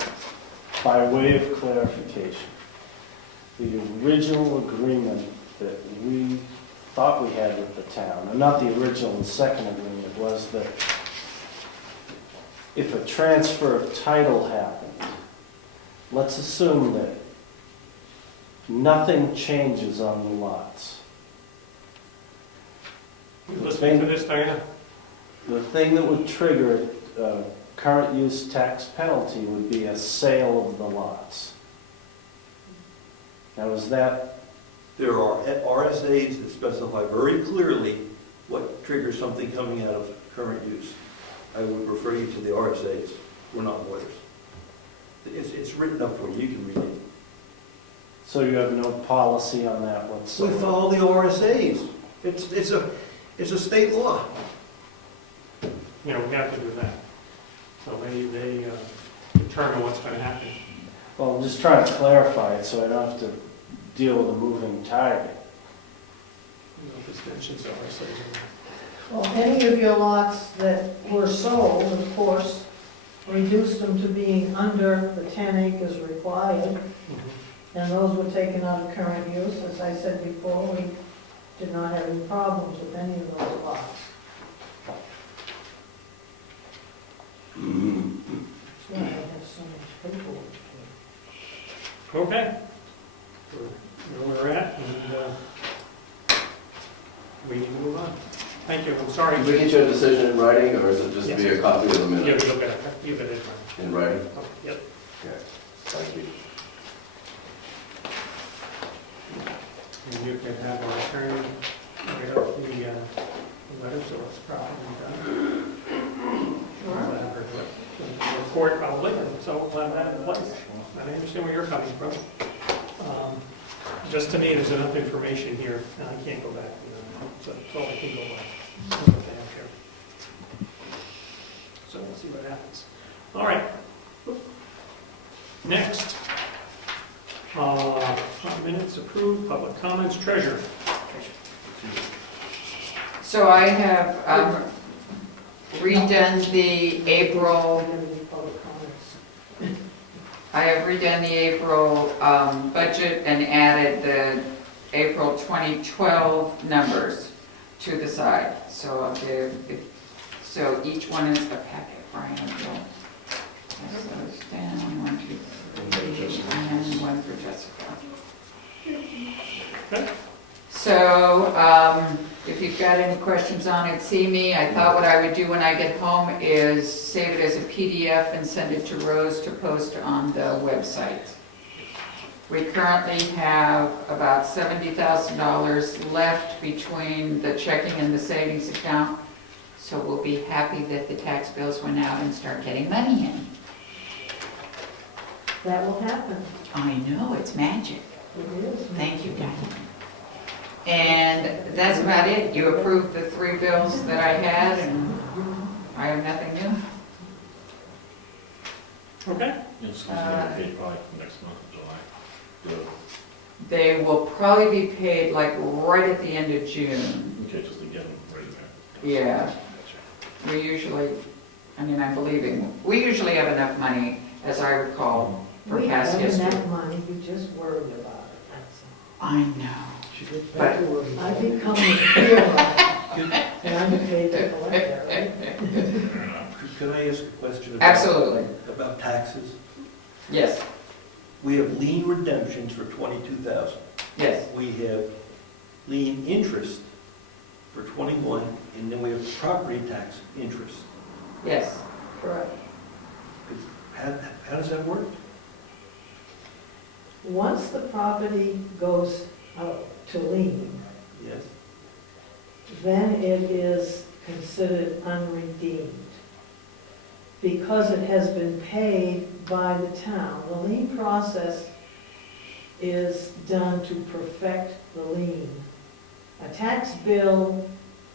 by way of clarification. The original agreement that we thought we had with the town, and not the original, the second agreement, was that if a transfer of title happened, let's assume that nothing changes on the lots. You listening to this, Diana? The thing that would trigger a current use tax penalty would be a sale of the lots. Now, is that, There are RSAs that specify very clearly what triggers something coming out of current use. I would refer you to the RSAs. We're not lawyers. It's written up for you. You can read it. so you have no policy on that We whatsoever? follow the RSAs. It's a state law. You know, we have to do that. So they determine what's going to happen. Well, I'm just trying to clarify it so I don't have to deal with a moving target. You know, this mentions RSAs in there. well, any of your lots that were sold, of course, reduced them to being under the 10 acres required, and those were taken out of current use. As I said before, we did not have any problems with any of those lots. Yeah, I have so much paperwork. Okay. We're where we're at, and we need to move on. Thank you, I'm sorry. Did we get you a decision in writing, or is it just be a copy of the Yeah, minutes we look at it, you got it. in writing? Oh, yep. Okay, thank you. And you can have our attorney write up the letter, so it's properly done. We'll have her do it. In court probably, and so we'll have that in place. And I understand where you're coming from. Just to me, there's enough information here, and I can't go back, so that's all I can go by. What they have here. So we'll see what happens. All right. Next. Minutes approved, public comments, treasurer. So I have redone the April, Public comments. I have redone the April budget and added the April 2012 numbers to the side. So I'll give, so each one is a packet, Brian, will pass those down, 1, 2, 3, and one for Jessica. Okay. So, If you've got any questions on it, see me. I thought what I would do when I get home is save it as a PDF and send it to Rose to post on the website. We currently have about $70,000 left between the checking and the savings account, so we'll be happy that the tax bills went out and start getting money in. That will happen. I know, it's magic. It is. Thank you, Dianna. And that's about it. You approved the 3 bills that I had, and I have nothing new. Okay, It's going to be paid probably next month, July. They will probably be paid like right at the end of June. Okay, just to get them ready there. Yeah. We usually, I believe we usually have enough money, as I recall, for We past have history. enough money, you just worry about it, that's I know. But all. I become a hero, and I'm paid to collect that, right? Fair enough. Could I ask a question Absolutely. about taxes? Yes, We have lien redemptions for 22,000. yes. We have lien interest for 21, and then we have property tax interest. Yes. Correct. How does that work? Once the property goes out to lien, Yes. then it is considered unredeemed. Because it has been paid by the town. The lien process is done to perfect the lien. A tax bill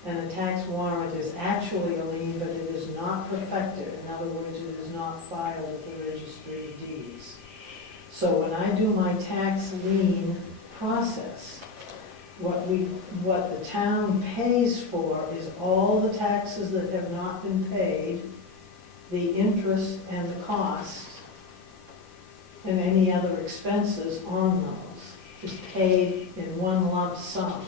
and a tax warrant is actually a lien, but it is not perfected. In other words, it is not filed at the registry of deeds. So when I do my tax lien process, what the town pays for is all the taxes that have not been paid, the interest and the cost, and any other expenses on those, is paid in one lump sum.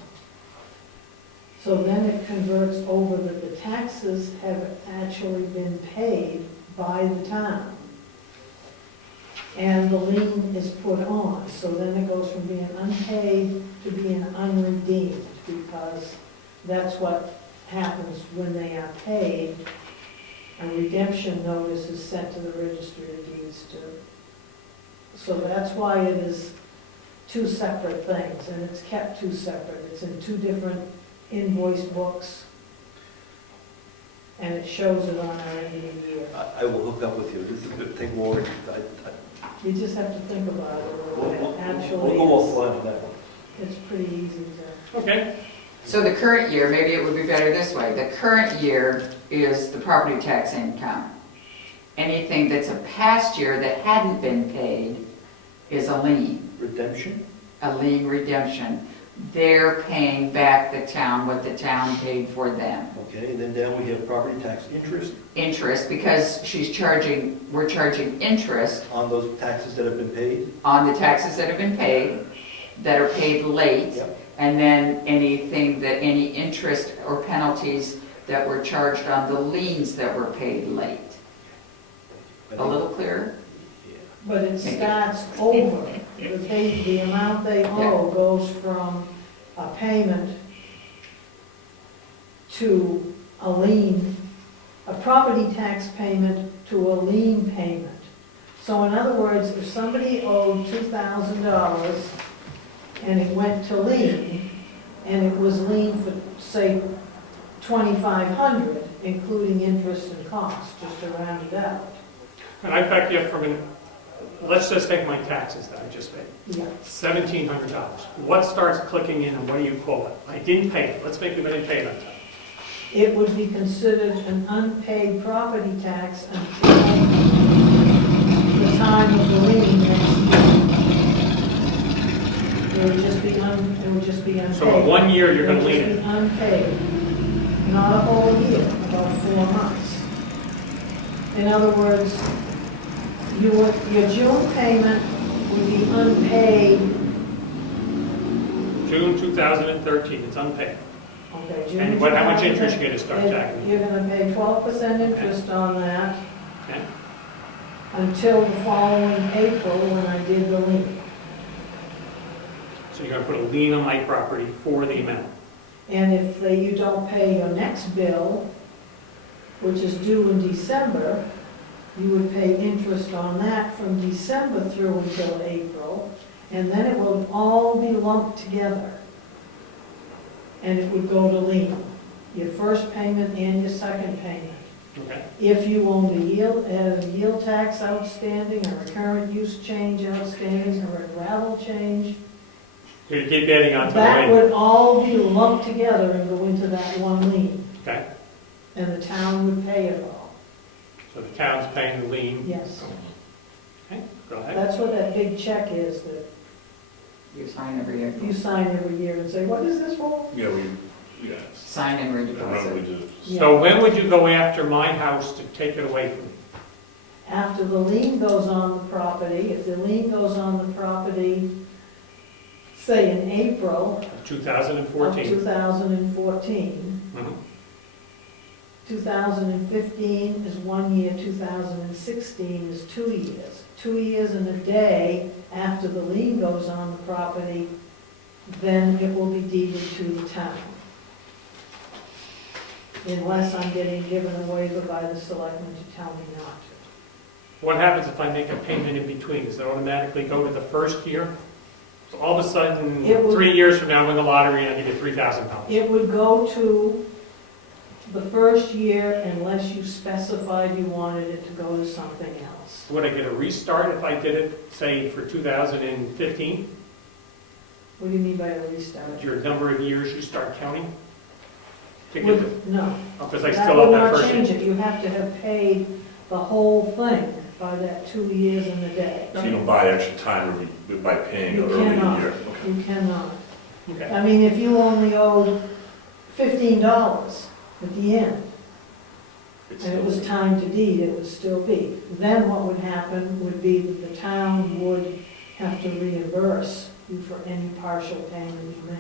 So then it converts over that the taxes have actually been paid by the town. And the lien is put on, so then it goes from being unpaid to being unredeemed, because that's what happens when they are paid. A redemption notice is sent to the registry of deeds too. So that's why it is 2 separate things, and it's kept 2 separate. It's in 2 different invoice books, and it shows it on our end of the year. I will hook up with you. This is a good thing, Warren. You just have to think about it a little bit. Actually, We'll go offline on that one. it's pretty easy to. okay. So the current year, maybe it would be better this way. The current year is the property tax income. Anything that's a past year that hadn't been paid is a lien, Redemption? a lien redemption. They're paying back the town what the town paid for them. Okay, and then down we have property tax interest Interest, because we're charging interest on those taxes that have been paid. on the taxes that have been paid, that are paid late, Yep. and then any interest or penalties that were charged on the liens that were paid late. A little clearer? Yeah. But it starts over. The amount they owe goes from a payment to a lien, a property tax payment to a lien payment. So in other words, if somebody owed $2,000 and it went to lien, and it was lien for, say, $2,500, including interest and costs, just to round it out. And I back you up for a minute. Let's just take my taxes that I just paid. Yeah. $1,700. What starts clicking in and what do you call it? I didn't pay it. Let's make it I didn't pay it on time. It would be considered an unpaid property tax until the time of the lien next year. It would just be unpaid. So in 1 year, you're gonna lien It would it. just be unpaid, not a whole year, about 4 months. In other words, your June payment would be unpaid, June 2013, it's unpaid. okay, June. And how much interest you gonna start tagging? You're gonna pay 12% interest on that Okay? until the following April when I did the lien. So you're gonna put a lien on my property for the amount. And if you don't pay your next bill, which is due in December, you would pay interest on that from December through until April, and then it will all be lumped together. And it would go to lien, your first payment and your second payment. Okay. If you own the yield tax outstanding, or a current use change outstanding, or a gravel change, So you keep adding on to the that lien. would all be lumped together and go into that one lien, Okay, and the town would pay it all. so the town's paying the lien. Yes, Okay, go ahead. that's what that big check is that You sign every year. you sign every year and say, what is this for? Yeah, yeah. Sign and I remember we redeposit. did. So when would you go after my house to take it away from me? After the lien goes on the property, if the lien goes on the property, say in April of 2014. 2014, Mhm. 2015 is 1 year, 2016 is 2 years. 2 years and a day after the lien goes on the property, then it will be deeded to the town. Unless I'm getting given a waiver by the selectmen to tell me not to. What happens if I make a payment in between? Does it automatically go to the first year? So all of a sudden, It will- 3 years from now, I win the lottery and I give you $3,000. It would go to the first year unless you specified you wanted it to go to something else. Would I get a restart if I did it, say, for 2015? What do you mean by a restart? Your number of years you start counting? To get the, No. because I That still would owe that not first change year. it. You have to have paid the whole thing by that 2 years and a day. So you don't buy extra time by paying You early in the cannot. year? You cannot. Okay. I mean, if you only owed $15 at the end, It's and it still- was time to deed, it would still be. Then what would happen would be that the town would have to reimburse you for any partial payment you made.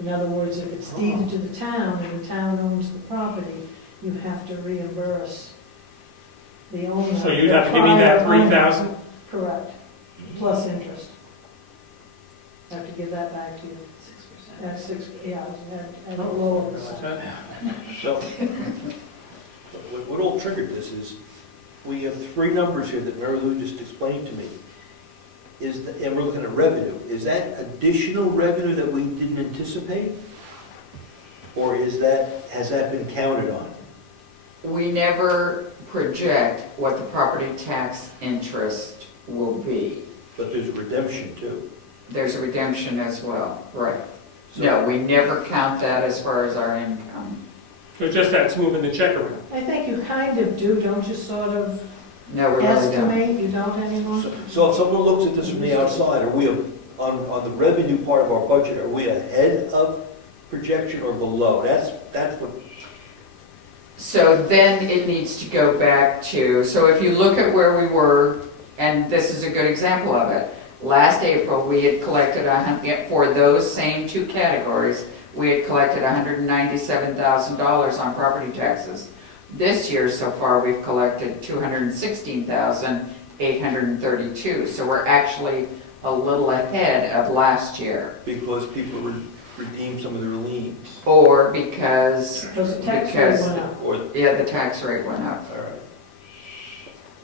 In other words, if it's deeded to the town and the town owns the property, you have to reimburse the owner. So you'd have to give me that prior owner. 3,000? Correct, plus interest. Have to give that back to you. 6%. At 6, yeah, at a lower percent. So, what all triggered this is, we have three numbers here that Marilou just explained to me. And we're looking at revenue. Is that additional revenue that we didn't anticipate? Or has that been counted on? We never project what the property tax interest will be. But there's a redemption too. There's a redemption as well, right. So- No, we never count that as far as our income. So just that's moving the check around. I think you kind of do, don't you sort of No, we really don't. estimate, you don't anymore? So if someone looks at this from the outside, are we, on the revenue part of our budget, are we ahead of projection or below? That's what, So then it needs to go back to, so if you look at where we were, and this is a good example of it. Last April, we had collected, for those same two categories, we had collected $197,000 on property taxes. This year, so far, we've collected $216,832. So we're actually a little ahead of last year. because people redeem some of their liens. Or because, Because the tax rate Because- went up. Or, yeah, the tax rate went up, all right,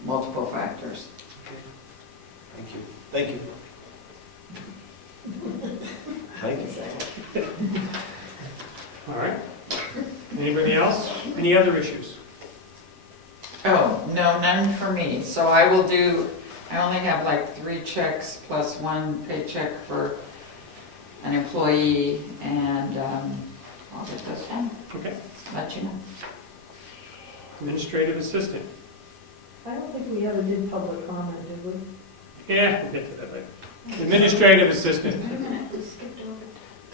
multiple factors. thank you. Thank you. Thank you. All right. Anybody else? Any other issues? Oh, no, none for me. So I will do, I only have like 3 checks plus 1 paycheck for an employee, and I'll get those done, Okay. let you know. Administrative assistant. I don't think we ever did public comment, did we? Yeah, we'll get to that later. Administrative assistant. Wait a minute, we skipped over.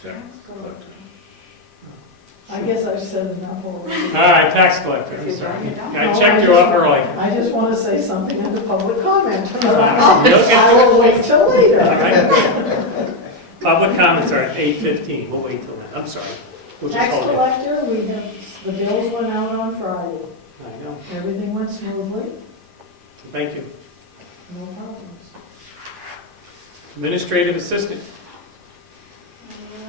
Tax collector. I guess I've said enough already. All right, tax collector, I'm sorry. I checked you up early. I just want to say something under public comment. You'll get I will wait till All later. right. Public comments are at 8:15. We'll wait till then. I'm sorry. We'll just Tax hold it. collector, we have, the bills went out on Friday. I know. Everything went smoothly, Thank you. no problems. Administrative assistant.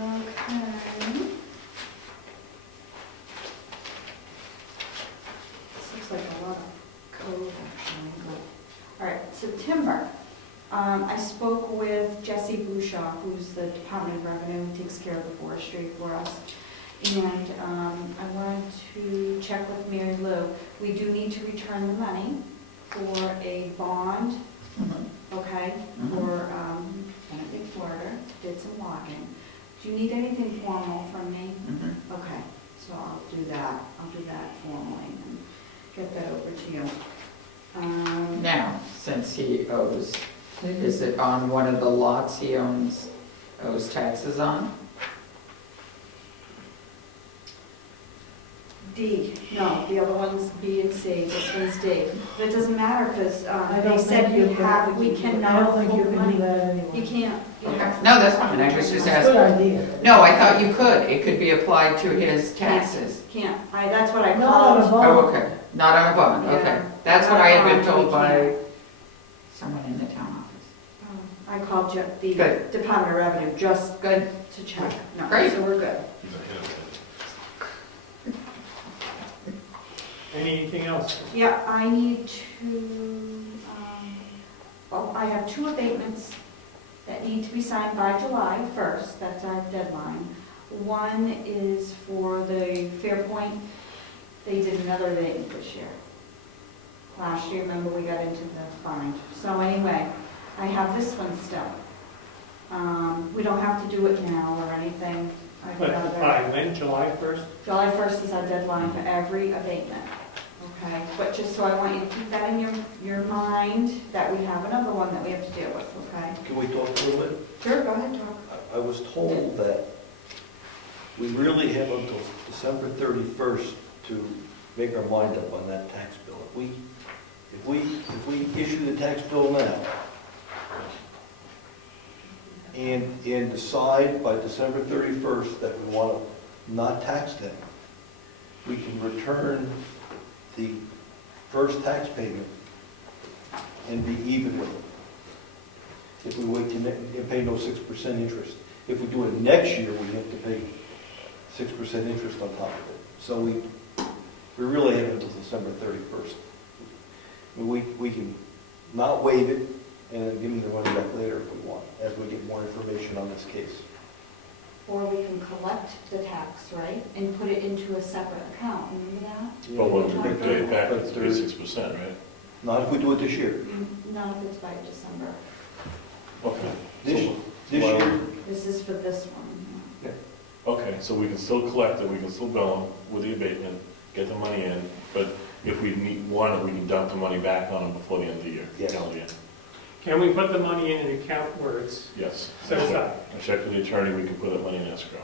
Okay. September, I spoke with Jesse Bouchard, who's the Department of Revenue, who takes care of the forestry for us. And I wanted to check with Marilou. We do need to return the money for a bond, okay, for Bennet McWhirter, did some logging. Do you need anything formal from me? Okay, so I'll do that. I'll do that formally and get that over to you. Now, since he owes, is it on one of the lots he owes taxes on? D, no, the other one's B and C, this one's D. But it doesn't matter, because I they don't said think you you can- have, we I cannot don't think you hold can do money. that anyway. You can't. Okay. No, that's fine, I was just It's a good asking. idea. No, I thought you could, it could be applied to his taxes. Can't, that's what I Not on a called. Oh, bond. okay, not on a bond, okay. Yeah. That's what I had been Not on a told bond, we by can't. someone in the town I called the Good. Department of Revenue just office. Good. to check. No, Great. So we're good. Anything else? Yeah, I need to, I have 2 abatements that need to be signed by July 1st, that's our deadline. One is for the Fairpoint, they did another abatement this year. Last year, remember, we got into the fine. So anyway, I have this one still. We don't have to do it now or anything. I'd But rather- by when, July 1st? July 1st is our deadline for every abatement, okay? But just so I want you to keep that in your mind, that we have another one that we have to deal with, okay? Can we talk a little bit? Sure, go ahead, talk. I was told that we really have until December 31st to make our mind up on that tax bill. If we issue the tax bill now and decide by December 31st that we want to not tax them, we can return the first tax payment and be even with them. If we wait to pay no 6% interest. If we do it next year, we have to pay 6% interest on top of it. So we really have until December 31st. We can not waive it and then give me the money back later if we want, as we get more information on this case. Or we can collect the tax, right, and put it into a separate account, remember that? But when we pay it back, it's 6%, right? Not if we do it this year. No, if it's by December. Okay. This Well- year, This is for this one. Okay, so we can still collect it, we can still bill them with the abatement, get the money in, but if we want it, we can dump the money back on them before the end of the year. Yes. Calendar year. Can we put the money in an account where it's Yes. set aside? I checked with the attorney, we can put that money in escrow,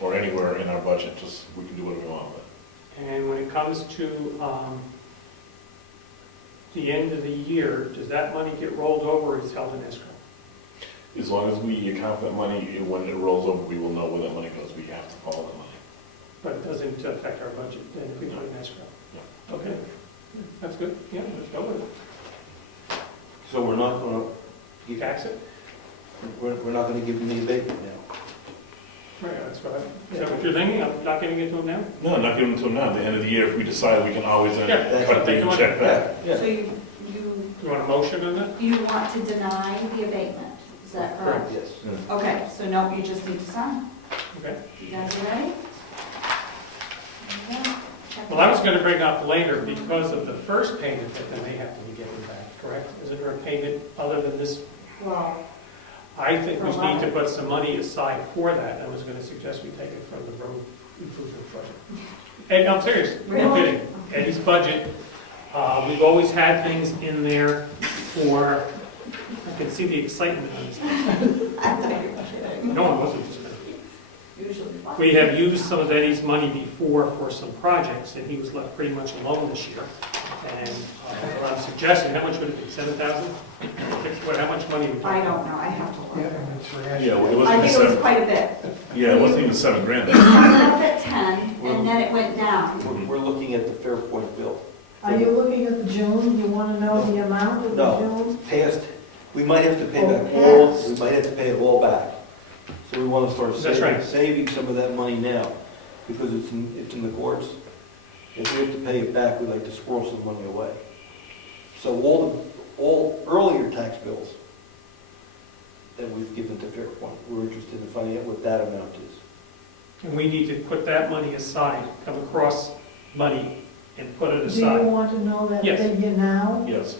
or anywhere in our budget, just, we can do whatever we want with it. And when it comes to the end of the year, does that money get rolled over or is held in escrow? As long as we account that money, when it rolls over, we will know where that money goes, we have to follow that money. But it doesn't affect our budget then if we put it in escrow? Yeah. Okay, that's good, yeah, let's go with it. so we're not going You tax it? we're not going to give them the abatement now. Right, that's right. Is that what you're thinking? I'm not giving it to them now? No, not giving it to them now, at the end of the year, if we decide, we can always then Yeah, that's cut what they the want. check back. So you You want a motion on that? want to deny the abatement, is that correct? Yes. Okay, so no, you just need to sign. Okay. You guys ready? There you go. Check Well, I was gonna bring up later, because of the first payment that they may have to be getting back, correct? Isn't there a payment other than this? Well, I think we need to put some money aside for that. I was gonna suggest we take it from the road improvement budget. And I'm serious, I'm Really? kidding. Eddie's budget, we've always had things in there for, I can see the excitement on his face. I thought you were kidding. No one wasn't. Usually. We have used some of Eddie's money before for some projects, and he was left pretty much alone this year. And what I'm suggesting, how much would it be, 7,000? How much money? would I don't know, I have to look. Yeah, well, it I wasn't think even it was seven, quite a bit. yeah, it wasn't even $7,000. It started off at 10, and then it went down. We're looking at the Fairpoint bill. Are you looking at the June? You want to know the amount of the No. June? Past, we might have to pay Oh, back all, past. we might have to pay it all back. So we want to start That's right. saving some of that money now, because it's in the courts. If we have to pay it back, we like to squirrel some money away. So all earlier tax bills that we've given to Fairpoint. We're interested in finding out what that amount is. And we need to put that money aside, come across money and put it Do you aside. want to know that Yes. figure now? Yes.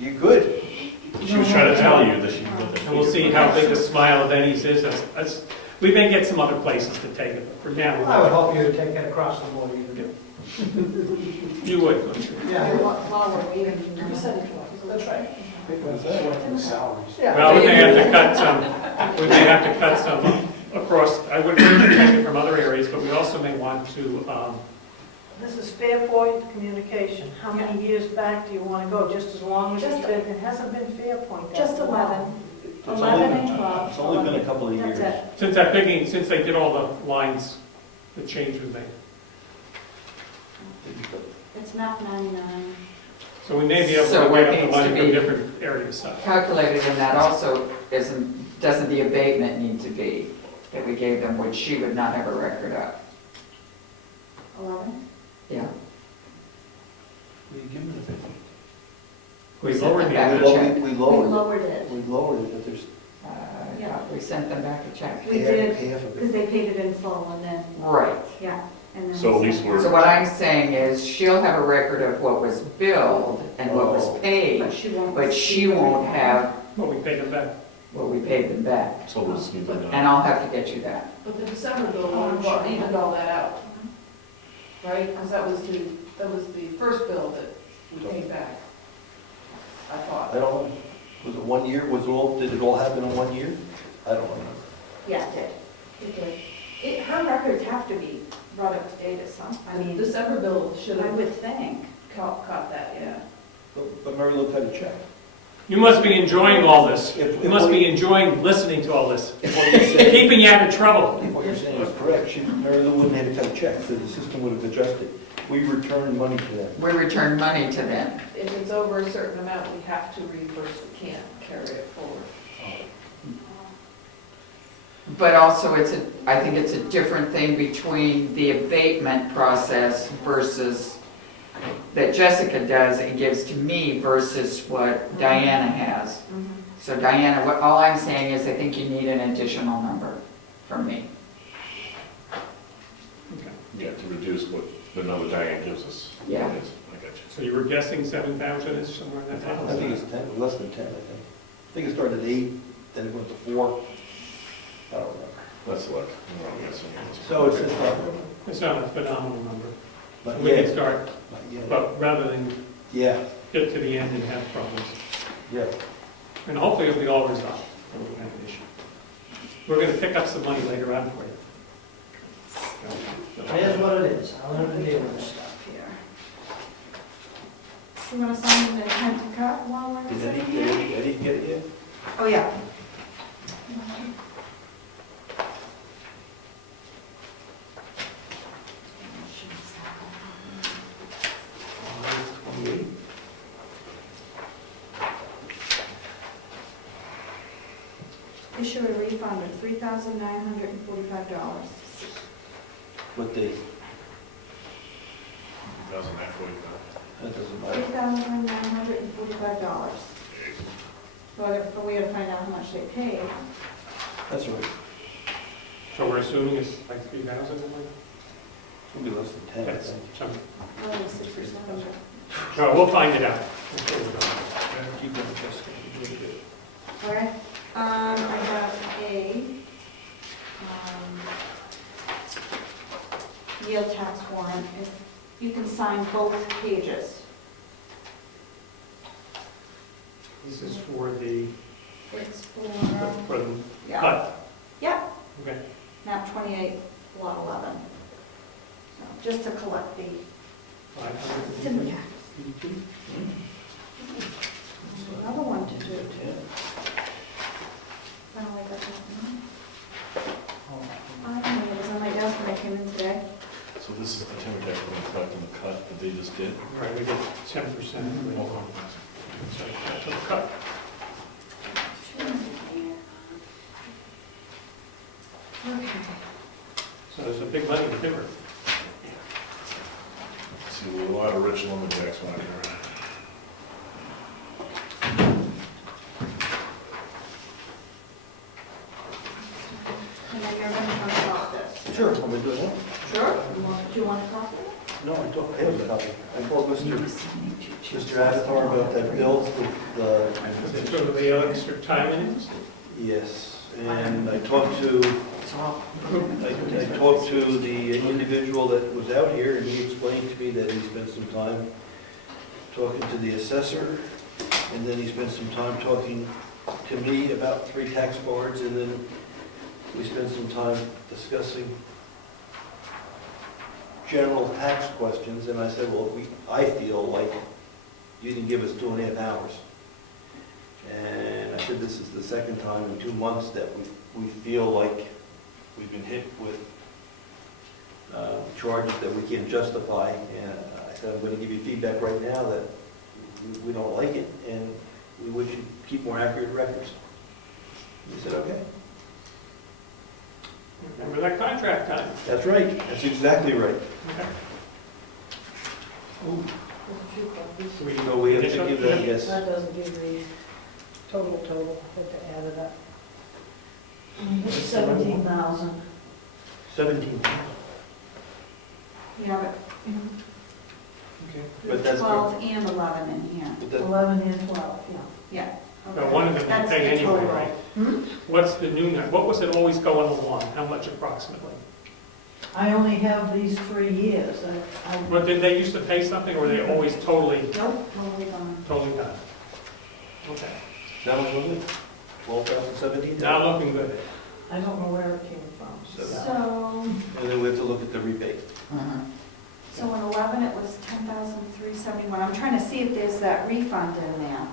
You could. She was trying to tell you that she put that. And we'll see how big the smile of Benny's is. We may get some other places to take it, but for now, I would hope you would take it across the board even. you would, wouldn't you? Yeah. While we're waiting, you said it was. That's right. Salaries. Well, we may have to cut some across, I wouldn't take it from other areas, but we also may want to, This is Fairpoint Communication. How many years back do you want to go? Just as long as it's been, it hasn't been Fairpoint that Just long. 11. It's only 11 been- and 12. It's only been a couple of years. That's it. since they did all the lines, the change was made. It's map 99. So we may be able So to what write up the needs money to from be different areas. calculated in that also doesn't the abatement need to be that we gave them, which she would not have a record of? 11? Yeah. We give them a bit. We Sent lowered them the back a original. check. We We lowered it. lowered it. We lowered it, but there's I thought we sent them back a check. We did, half of because it. they paid it in full and then, Right. yeah. And then So at least we're- So what I'm saying is she'll have a record of what was billed and what was paid, But she won't have But we paid them back. what we paid them back. So we'll smooth it And out. I'll have to get you that. But the December bill would have evened all that out, right? Because that was the first bill that we paid back, I I thought. don't know. Was it 1 year? Did it all happen in 1 year? I don't know. Yeah, it did. It did. Her records have to be brought up to date at some, I The mean, December bill should I have would think. caught that, yeah. But Marilou cut a check. You must be enjoying all this. If- You must be enjoying listening to all this. If what you're saying- Keeping you out of trouble. if what you're saying is correct, Marilou wouldn't have to cut a check, so the system would have adjusted. We return money to them. We return money to them. If it's over a certain amount, we have to reimburse, we can't carry it forward. But also I think it's a different thing between the abatement process versus that Jessica does and gives to me versus what Diana has. So Diana, all I'm saying is I think you need an additional number from me. Yeah, to reduce what the number Diane gives us. Yeah. I got you. So you were guessing 7,000 is somewhere in that I think line? it's 10, less than 10, I think. I think it started at 8, then it went to 4. I don't remember. Let's look. We're all guessing. So it's not, It's not a phenomenal number. not We can yet. start, Not yet. but rather than Yeah, get to the end and have problems. yeah. And hopefully it'll be all resolved. We won't have an issue. We're going to pick up some money later on for you. It is what it is. I'll have to deal with this stuff. Here. You want to sign the intent to cut while we're Did sitting Eddie, here? Eddie get it yet? Oh, yeah. Issue a refund of $3,945. What date? 2,945. That doesn't matter. $3,945. But we gotta find out how much they paid. That's right. So we're assuming it's like 3,000 or like? It'll be less than 10, I That's think. something. Probably 6 or 7. No, we'll find it out. Keep that adjusted. All right, I have a yield tax warrant. If you can sign both pages. This is for the, It's for, for the yeah, cut. yeah, Okay. map 28, lot 11. So just to collect the timber 500. tax. Another one to do too. Finally got that one. I don't know, it was on my desk when I came in today. So this is the timber tax we're going to collect on the cut that they just did? Right, we get 10%. So that's a cut. Okay. So there's a big money to timber. See, a lot of rich lumberjacks around here. And then you're going to talk about this. Sure, I'm gonna do it now. Sure. Do you want a copy? No, I don't have a copy. I called Mr. Avitar about that bill, Is there the extra time in it? yes, and I talked to the individual that was out here, and he explained to me that he spent some time talking to the assessor, and then he spent some time talking to me about 3 tax boards, and then we spent some time discussing general tax questions, and I said, well, I feel like you didn't give us 2.5 hours. And I said, this is the second time in 2 months that we feel like we've been hit with charges that we can't justify. And I said, I'm going to give you feedback right now that we don't like it, and we wish you'd keep more accurate records. He said, okay. Remember that contract time? That's right. That's exactly right. Okay. So we have to give that, yes. That doesn't give the total, I have to add it up. It's 17,000. 17. Yeah, but Okay. there's But that's 12 and 11 in here. But that- 11 and 12, yeah. Yeah. Now, one of them you That's pay the anyway, total. right? Hmm? What's the new, what was it always going along? How much approximately? I only have these 3 years. But did they used to pay something, or were they always totally Nope, totally gone. done? Okay. That was what, 12,000, 17,000? Now looking good. I don't know where it came from. So, And then we have to look at the rebate. so in 11, it was 10,371. I'm trying to see if there's that refund in there.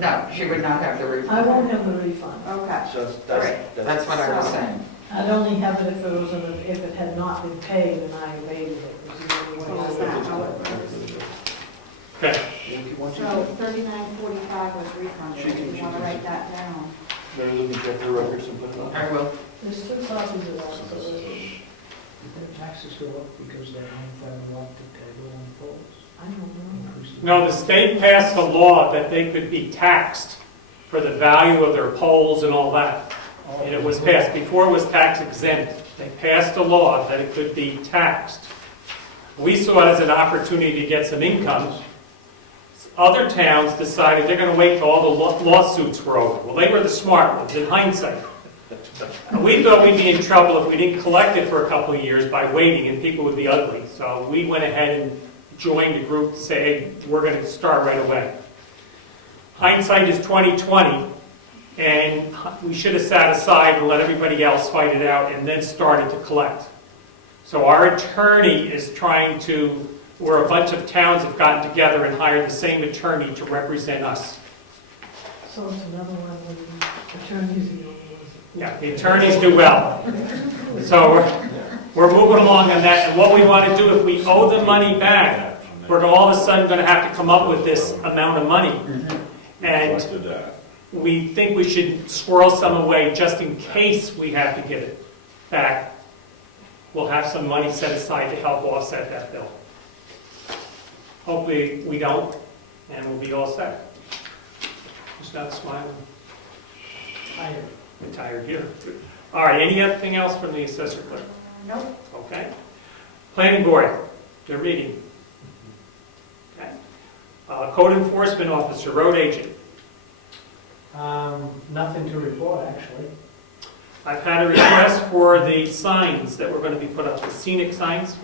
No, she would not have the refund. I won't have the refund. Okay. So Right. That's what I was saying. I'd only have it if it was, if it had not been paid and I abated it. Was the only way. So is that how it works? Okay. If you want to, So 3945 was refunded, She if can- you want to write that down. Marilou can check the records and put it on. I will. There's 2 copies of that, so there's- Their taxes go up because they don't find what to pay on poles. I don't know. Increase the- No, the state passed a law that they could be taxed for the value of their poles and all that. And it was passed, before it was tax exempt. They passed a law that it could be taxed. We saw it as an opportunity to get some income. Other towns decided they're going to wait till all the lawsuits were over. Well, they were the smart ones, in hindsight. We thought we'd be in trouble if we didn't collect it for a couple of years by waiting, and people would be ugly. So we went ahead and joined a group to say, hey, we're going to start right away. Hindsight is 20/20, and we should have sat aside and let everybody else fight it out, and then started to collect. So our attorney is trying to, where a bunch of towns have gotten together and hired the same attorney to represent us. So it's another one when the attorneys are the only ones. Yeah, the attorneys do well. So we're moving along on that, and what we want to do, if we owe the money back, we're all of a sudden going to have to come up with this amount of money. And Requested that. we think we should squirrel some away just in case we have to give it back. We'll have some money set aside to help offset that bill. Hopefully we don't, and we'll be all set. Just not smiling. Tired. I'm tired here. All right, anything else from the assessor clerk? Nope. Okay. Planning board, they're meeting. Okay. Code enforcement officer, road agent. Nothing to report, actually. I've had a request for the signs that were going to be put up, the scenic signs.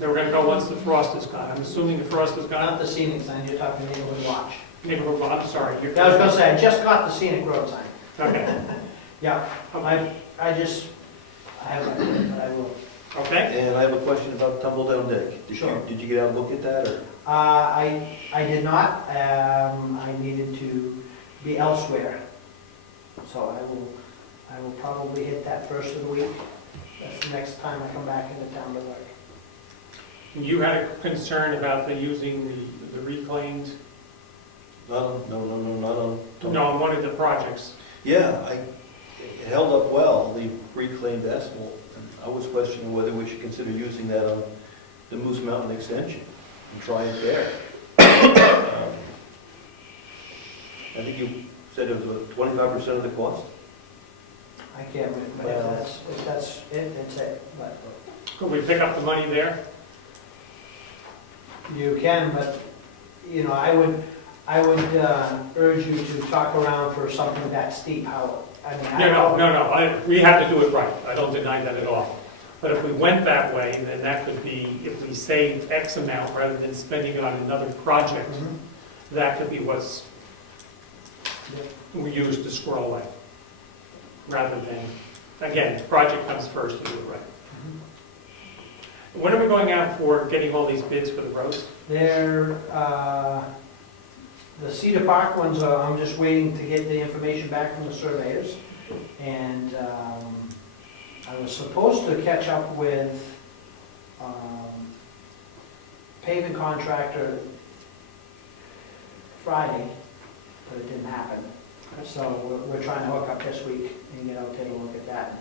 They were going to go once the frost is gone. I'm assuming the frost is Not gone. the scenic sign, you're talking neighborhood watch. Neighborhood, well, I'm sorry. I was gonna say, I just got the scenic road sign. Okay. Yeah, I haven't, but I will. Okay. And I have a question about tumble down deck. Sure. Did you get out and look at that, or? I did not, I needed to be elsewhere. So I will probably hit that first of the week. That's the next time I come back into town to work. You had a concern about the using the reclaimed, Not on, not on. no, on one of the projects. Yeah, it held up well, the reclaimed asphalt. I was questioning whether we should consider using that on the Moose Mountain extension and try it there. I think you said it was 25% of the cost? I can't remember, if that's it, it's it, but Could we pick up the money there? you can, but, you know, I would urge you to talk around for something that steep, how, I mean, I. We have to do it right. I don't deny that at all. But if we went that way, then that could be, if we save X amount rather than spending it on another project, Mhm. that could be what's we use to squirrel away. Rather than, again, the project comes first to do it right. When are we going out for getting all these bids for the roads? They're, the Cedar Park ones, I'm just waiting to get the information back from the surveyors. And I was supposed to catch up with paving contractor Friday, but it didn't happen. So we're trying to hook up this week and get out, take a look at that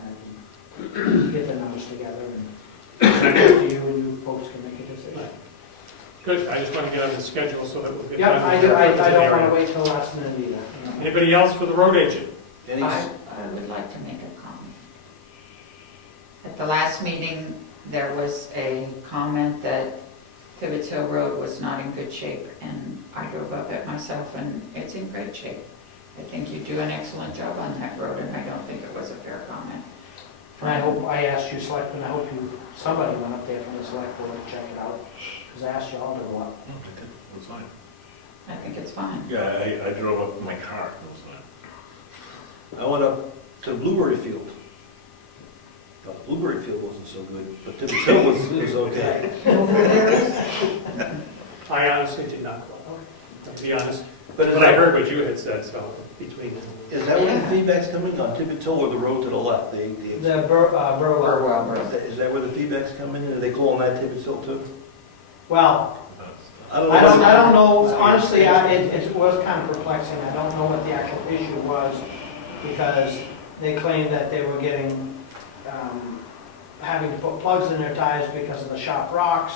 and get the numbers together and send it to you and you folks can make a decision. Good, I just want to get on the schedule so that we'll get. Yeah, done I with the roads in the don't want area. to wait till last minute either. Anybody else for the road agent? Any- I would like to make a comment. At the last meeting, there was a comment that Tibbets Hill Road was not in good shape, and I drove up it myself, and it's in great shape. I think you do an excellent job on that road, and I don't think it was a fair comment. And I hope, I asked you, Selectmen, I hope somebody went up there from the select board to check it out, because I asked you all to go up. It was fine. I think it's fine. Yeah, I drove up in my car, it was fine. I went up to Blueberry Field. The Blueberry Field wasn't so good, but Tibbets Hill was okay. I honestly did not go. To be honest, But but I heard what you had said, so between them. is that where the feedback's coming on Tibbets Hill or the road to the left? The Burwell. Road. Is that where the feedback's coming in? Are they calling that Tibbets Hill too? Well, I don't know. I don't know, honestly, it was kind of perplexing. I don't know what the actual issue was, because they claimed that they were getting, having to put plugs in their tires because of the sharp rocks.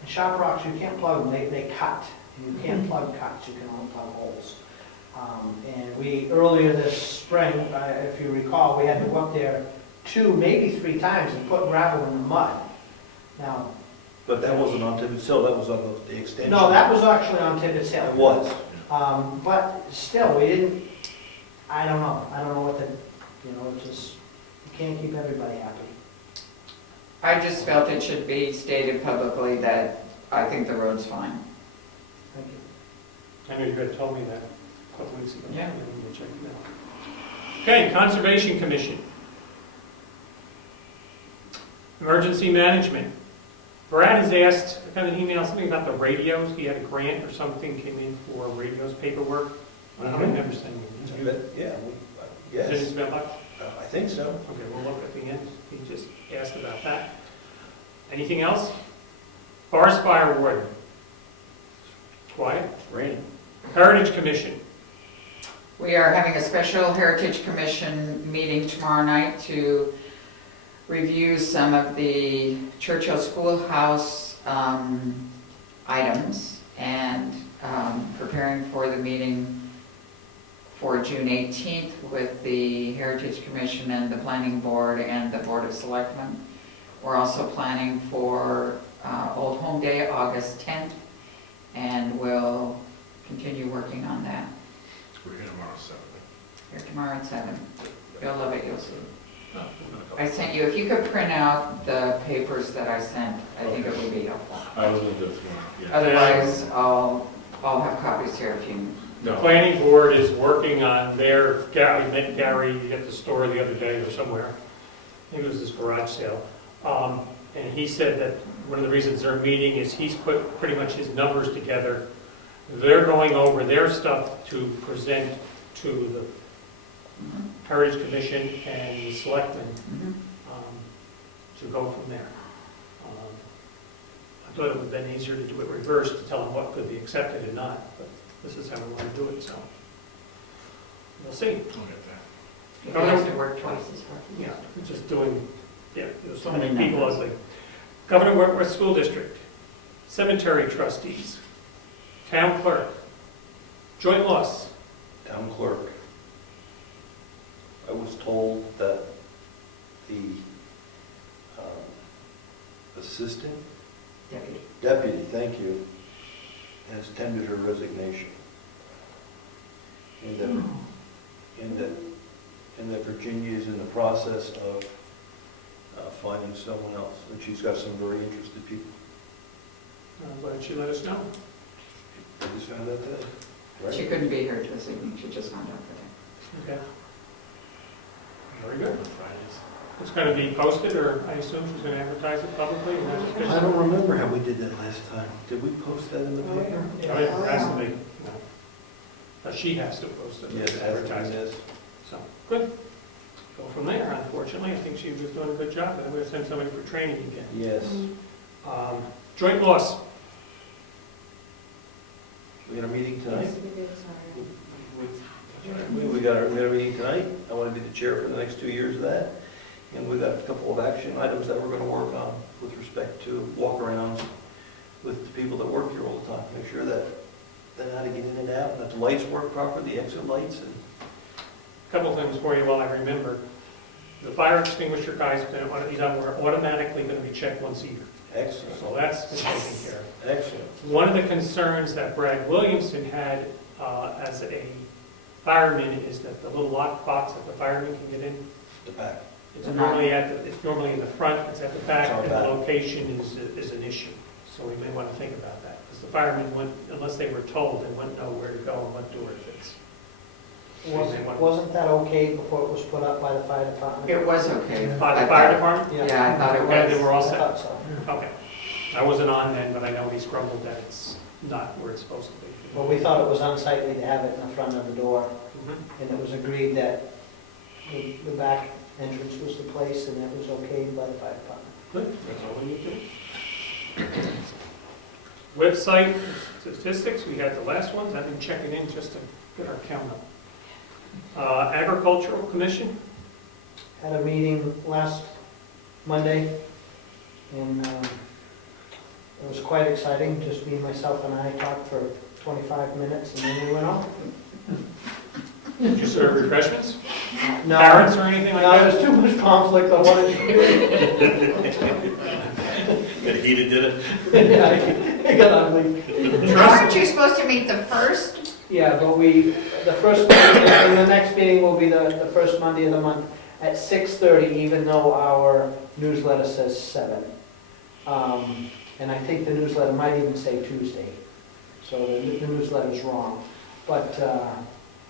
And sharp rocks, you can't plug them, they cut. You can't plug cuts, you can only plug holes. And we, earlier this spring, if you recall, we had to go up there 2, maybe 3 times and put gravel in the mud. Now, But that wasn't on Tibbets Hill, that was on the extension. no, that was actually on Tibbets Hill. It was. But still, we didn't, I don't know what the, it's just, you can't keep everybody happy. I just felt it should be stated publicly that I think the road's fine. Thank you. I know you had told me that a couple weeks ago. Yeah. We'll check it out. Okay, Conservation Commission. Emergency Management. Brad has asked, I got an email, something about the radios. He had a grant or something, came in for radios paperwork. I don't remember sending it. Yeah, Didn't yes, spend much? I think so. Okay, we'll look at the end. He just asked about that. Anything else? Forest Fire Warden. Quiet. Raining. Heritage Commission. We are having a special Heritage Commission meeting tomorrow night to review some of the Churchill School House items and preparing for the meeting for June 18th with the Heritage Commission and the Planning Board and the Board of Selectmen. We're also planning for Old Home Day, August 10th, and we'll continue working on that. We're here tomorrow, 7. Here tomorrow at 7. You'll love it, you'll see. No, I sent you, if you could print out the papers that I sent, I think it would be helpful. I was going to do it tomorrow, yeah. Otherwise, I'll have copies here if you, The No. Planning Board is working on their, Gary met Gary at the store the other day or somewhere. I think it was this garage sale. And he said that one of the reasons they're meeting is he's put pretty much his numbers together. They're going over their stuff to present to the Heritage Commission and the Selectmen to go from there. I thought it would have been easier to do it reverse, to tell them what could be accepted and not, but this is how we want to do it, so we'll see. I'll get that. you have to work twice as hard. Yeah, we're just doing, there's so many people, as like, Governor Wentworth School District. Cemetery trustees, town clerk, joint loss. Town clerk. I was told that the assistant deputy, thank you, has tendered her resignation. And that Virginia is in the process of finding someone else, and she's got some very interested people. I'm glad she let us know. I just found out today. Right? She couldn't be here this evening, she just found out today. Okay. Very good. It's going to be posted, or I assume she's going to advertise it publicly? And that's good. I don't remember how we did that last time. Did we post that in the paper? Oh, yeah, it has to be. She has to post it. Yes, advertise it. advertise. So, good. Go from there, unfortunately. I think she was doing a good job, but I'm going to send somebody for training again. Yes. Joint loss. We got a meeting tonight? Yes, we did, sorry. We got a meeting tonight. I want to be the chair for the next 2 years of that. And we've got a couple of action items that we're going to work on with respect to walk-arounds with the people that work here all the time. Make sure that they know how to get in and out, that the lights work properly, the exit lights. And Couple things for you while I remember. The fire extinguisher guys, he's automatically going to be checked once a year. excellent, So that's been taken care of. excellent. One of the concerns that Brad Williamson had as a fireman is that the little lock box that the fireman can get in, The back. it's normally in the front, it's at the back, It's on and back. the location is an issue. So we may want to think about that, because the firemen wouldn't, unless they were told, they wouldn't know where to go and what door it fits. Wasn't that okay before it was put up by the fire department? It was okay. By the fire department? Yeah, I thought it Okay, they was. were all I set. thought so. Okay. I wasn't on then, but I know he's grumbled that it's not where it's supposed to be. Well, we thought it was unsightly to have it in the front of the door, Mhm. and it was agreed that the back entrance was the place, and that was okay by the fire department. Good, that's all we need to do. Website statistics, we had the last ones, I've been checking in just to get our count up. Agricultural Commission, Had a meeting last Monday, and it was quite exciting. Just me, myself, and I talked for 25 minutes, and then we went off. did you serve refreshments? No, Parents or anything like no, that? there's too much conflict on what it's Got a heated dinner? Yeah, it got ugly. Aren't you supposed to meet the first? Yeah, but the first, and the next meeting will be the first Monday of the month at 6:30, even though our newsletter says 7. And I think the newsletter might even say Tuesday, so the newsletter's wrong. But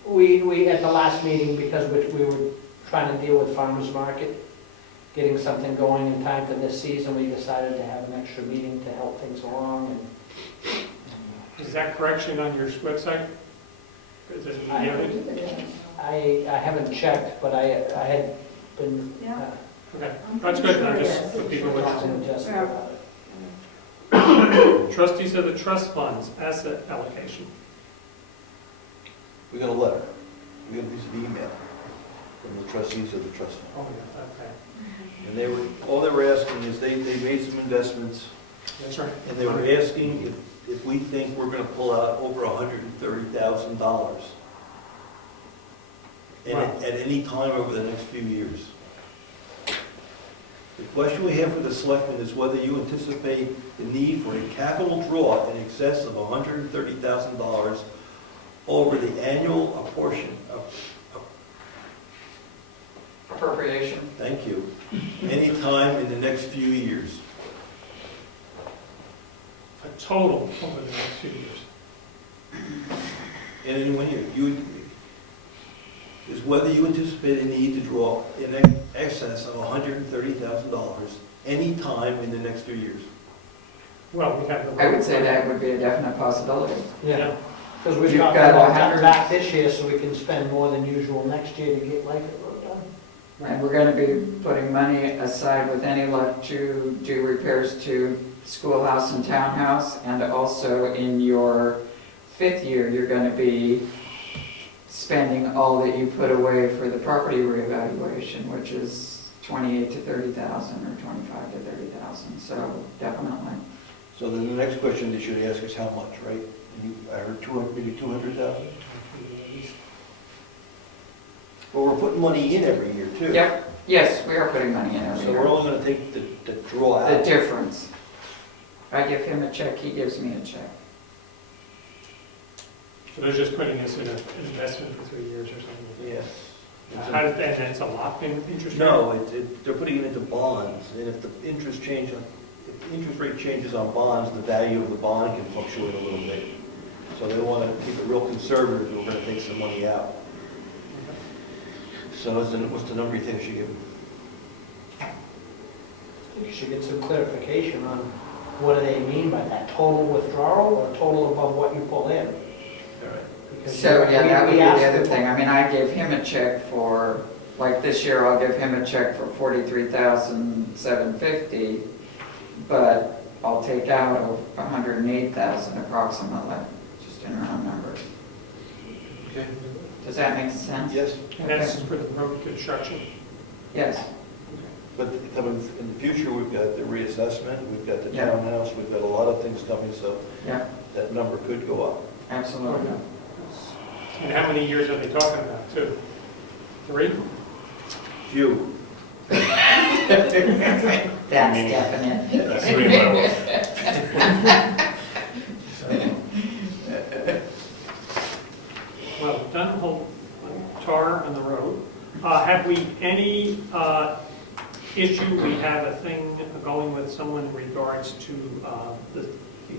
we, at the last meeting, because we were trying to deal with farmers market, getting something going in time for this season, we decided to have an extra meeting to help things along. Is that correction on your website? Is it- I haven't checked, but I had been Yeah. Okay, that's good, I just, for people with, talking to Jessica about it. trustees of the trust funds, asset allocation. We got a letter. We got a piece of email from the trustees of the trust fund. Oh, yeah, okay. And all they were asking is, they made some investments, That's right. and they were asking if we think we're gonna pull out over $130,000 at any time over the next few years. The question we have for the selectmen is whether you anticipate the need for a capital draw in excess of $130,000 over the annual apportion of, Appropriation. thank you, any time in the next few years. A total over the next few years. And in 1 year, is whether you anticipate a need to draw in excess of $130,000 any time in the next 2 years. Well, we have the. I would say that would be a definite possibility. Yeah, because we've You've got got about 100 back this year, so we can spend more than usual next year to get Life at Road done. And we're going to be putting money aside with any luck to do repairs to schoolhouse and townhouse. And also in your 5th year, you're going to be spending all that you put away for the property reevaluation, which is $28,000 to $30,000 or $25,000 to $30,000. So definitely. So then the next question they should ask is how much, right? I heard 200, maybe 200,000? But we're putting money in every year too. Yep, yes, we are putting money in So every we're year. only gonna take the draw The out. difference. I give him a check, he gives me a check. So they're just putting us in an investment for 3 years or something? Yes. How does that, and it's a locked-in interest rate? No, they're putting it into bonds, and if the interest rate changes on bonds, the value of the bond can fluctuate a little bit. So they want to keep it real conservative, we're going to take some money out. So what's the number you think she give them? You should get some clarification on what do they mean by that, total withdrawal or total above what you pull in? All right. Because So, yeah, that would we be asked the other them- thing. I mean, I gave him a check for, like this year, I'll give him a check for $43,750, but I'll take out of $108,000 approximately, just in round numbers. Okay. Does that make sense? Yes, And that's for the road construction? Yes. but coming in the future, we've got the reassessment, we've got the Yeah. townhouse, we've got a lot of things coming, so Yeah, that number could go up. absolutely. And how many years are they talking about, 2? 3? Few. That's definite. That's the way it was. Well, done the whole tar on the road. Have we any issue, we have a thing going with someone in regards to the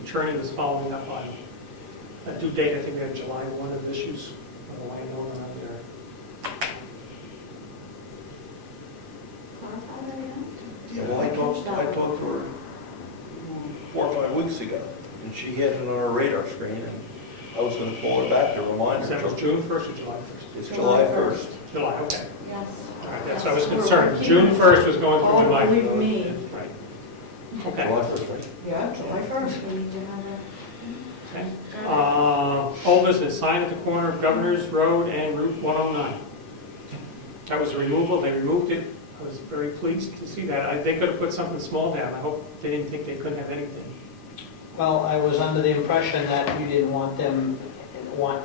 attorney was following up on a due date, I think we had July 1 of issues of the landowner on there. Yeah, well, I talked to her 4 or 5 weeks ago, and she had it on her radar screen, and I was gonna call her back to remind Is that was her. June 1st or July 1st? It's July 1st. July, okay. Yes. All right, that's what I was concerned. June 1st was going through my mind. Believe me. Right. Okay. July 1st, right? Yeah, July 1st, we did have Okay. Old business, sign at the corner of Governor's Road and Route 109. That was a removal, they removed it. I was very pleased to see that. They could have put something small down. I hope they didn't think they couldn't have anything. Well, I was under the impression that you didn't want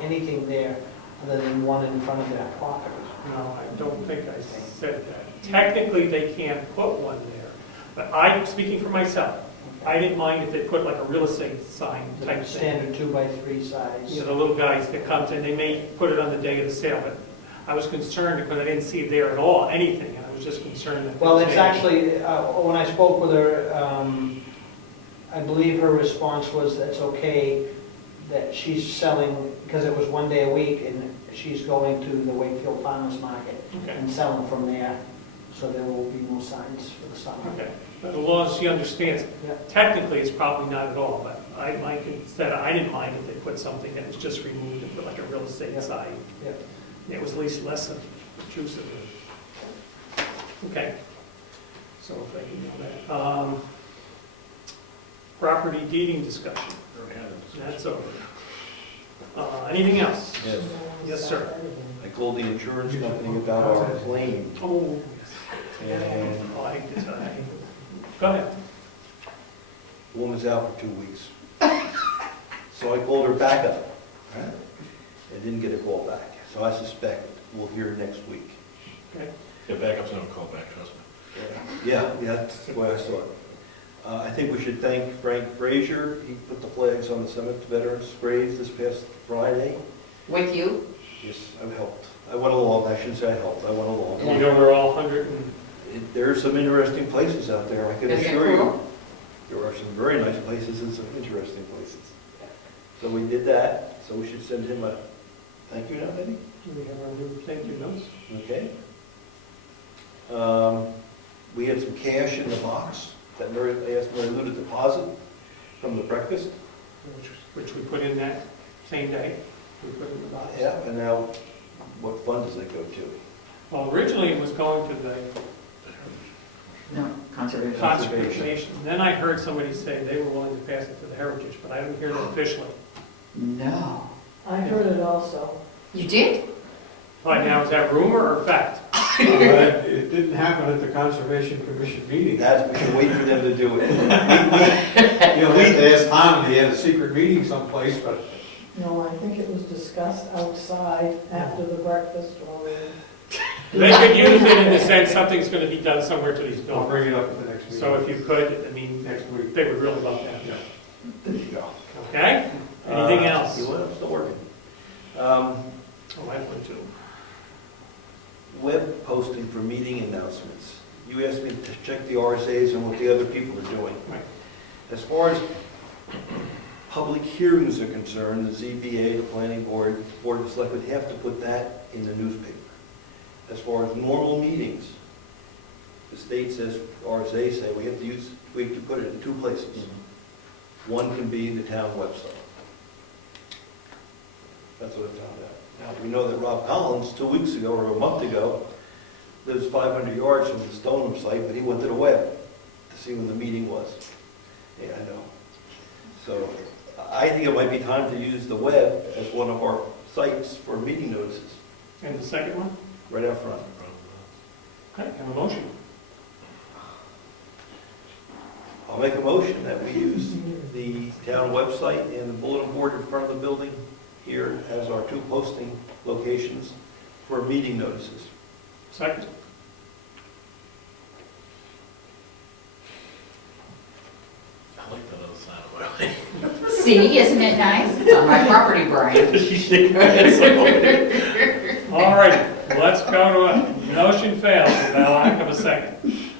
anything there other than one in front of their property. No, I don't think I said that. Technically, they can't put one there, but I'm speaking for myself. I didn't mind if they put like a real estate sign type thing. Standard 2x3 size. You know, the little guys that comes in, they may put it on the day of the sale, but I was concerned because I didn't see it there at all, anything, and I was just concerned that. Well, it's actually, when I spoke with her, I believe her response was that's okay, that she's selling, because it was one day a week, and she's going to the Wakefield Farmers Market Okay, and selling from there, so there will be no signs for the summer. okay. But as long as she understands, Yeah. technically, it's probably not at all, but I didn't mind if they put something that was just removed and put like a real estate Yeah. sign. Yeah. It was at least less obtrusive. Okay. So if I can know that. Property deeding discussion. That's over. Anything else? Yes. Yes, sir. I called the insurance company about our claim, Oh, and I hate this. Go ahead. the woman's out for 2 weeks. So I called her back up. I didn't get a call back, so I suspect we'll hear next week. Okay. Yeah, backups don't call back, trust me. Yeah, that's the way I saw it. I think we should thank Frank Frazier. He put the flags on the Cemetery Veterans graves this past Friday. With you? Yes, I helped. I went along, I shouldn't say I helped, I went along. You know we're all 100 and, There are some interesting places out there, I can Is it assure you. cool? There are some very nice places and some interesting places. So we did that, so we should send him a thank you now, maybe? do we have our new thank you notes? Okay. We had some cash in the box that I asked Marilou to deposit from the breakfast. Which we put in that same day. We put in the box. Yeah, and now, what fund does it go to? Well, originally it was going to the No, conservation. conservation. Then I heard somebody say they were willing to pass it to the Heritage, but I didn't hear that officially. No. I heard it also. You did? Right now, is that rumor or fact? It didn't happen at the Conservation Commission meeting. That, we should wait for them to do it. You'll have to town, they had a secret meeting someplace, but No, I think it was discussed outside after the breakfast or. They could use it in the sense something's gonna be done somewhere to these I'll buildings. bring it up at the next meeting. So if you could, I mean, Next week. they would really love to have Yeah. that. There you go. Okay? Anything else? You want, I'm still working. Oh, I would too. Web posting for meeting announcements. You asked me to check the RSAs and what the other people are doing. Right. As far as public hearings are concerned, the ZBA, the planning board, board of selectmen have to put that in the newspaper. As far as normal meetings, the state says, RSA say, we have to put it in two places. One can be the town website. That's what I found out. Now, we know that Rob Collins, 2 weeks ago or a month ago, lives 500 yards from the Stoneham site, but he went to the web to see when the meeting was. Yeah, I know. So I think it might be time to use the web as one of our sites for meeting notices, And the second one? right out front. Okay, have a motion. I'll make a motion that we use the town website and the bulletin board in front of the building here as our two posting locations for meeting notices. Second. I like that other side of it. See, isn't it nice? It's on my property, Brian. All right, let's go to a motion fails without lack of a second.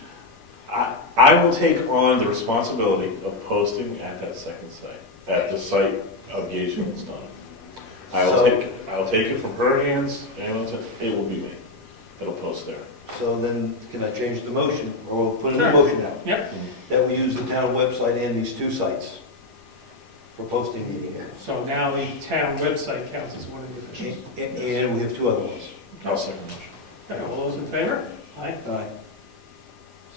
I will take on the responsibility of posting at that second site, at the site of Gage and Stone. I'll take it from her hands, and it will be me that'll post there. So then, can I change the motion, or we'll put a new Sure. motion out? Yep, That we use the town website and these two sites for posting meeting notices. so now the town website counts as one of the officials. And we have two other ones. I'll second the motion. Okay, all those in favor? Aye. Aye.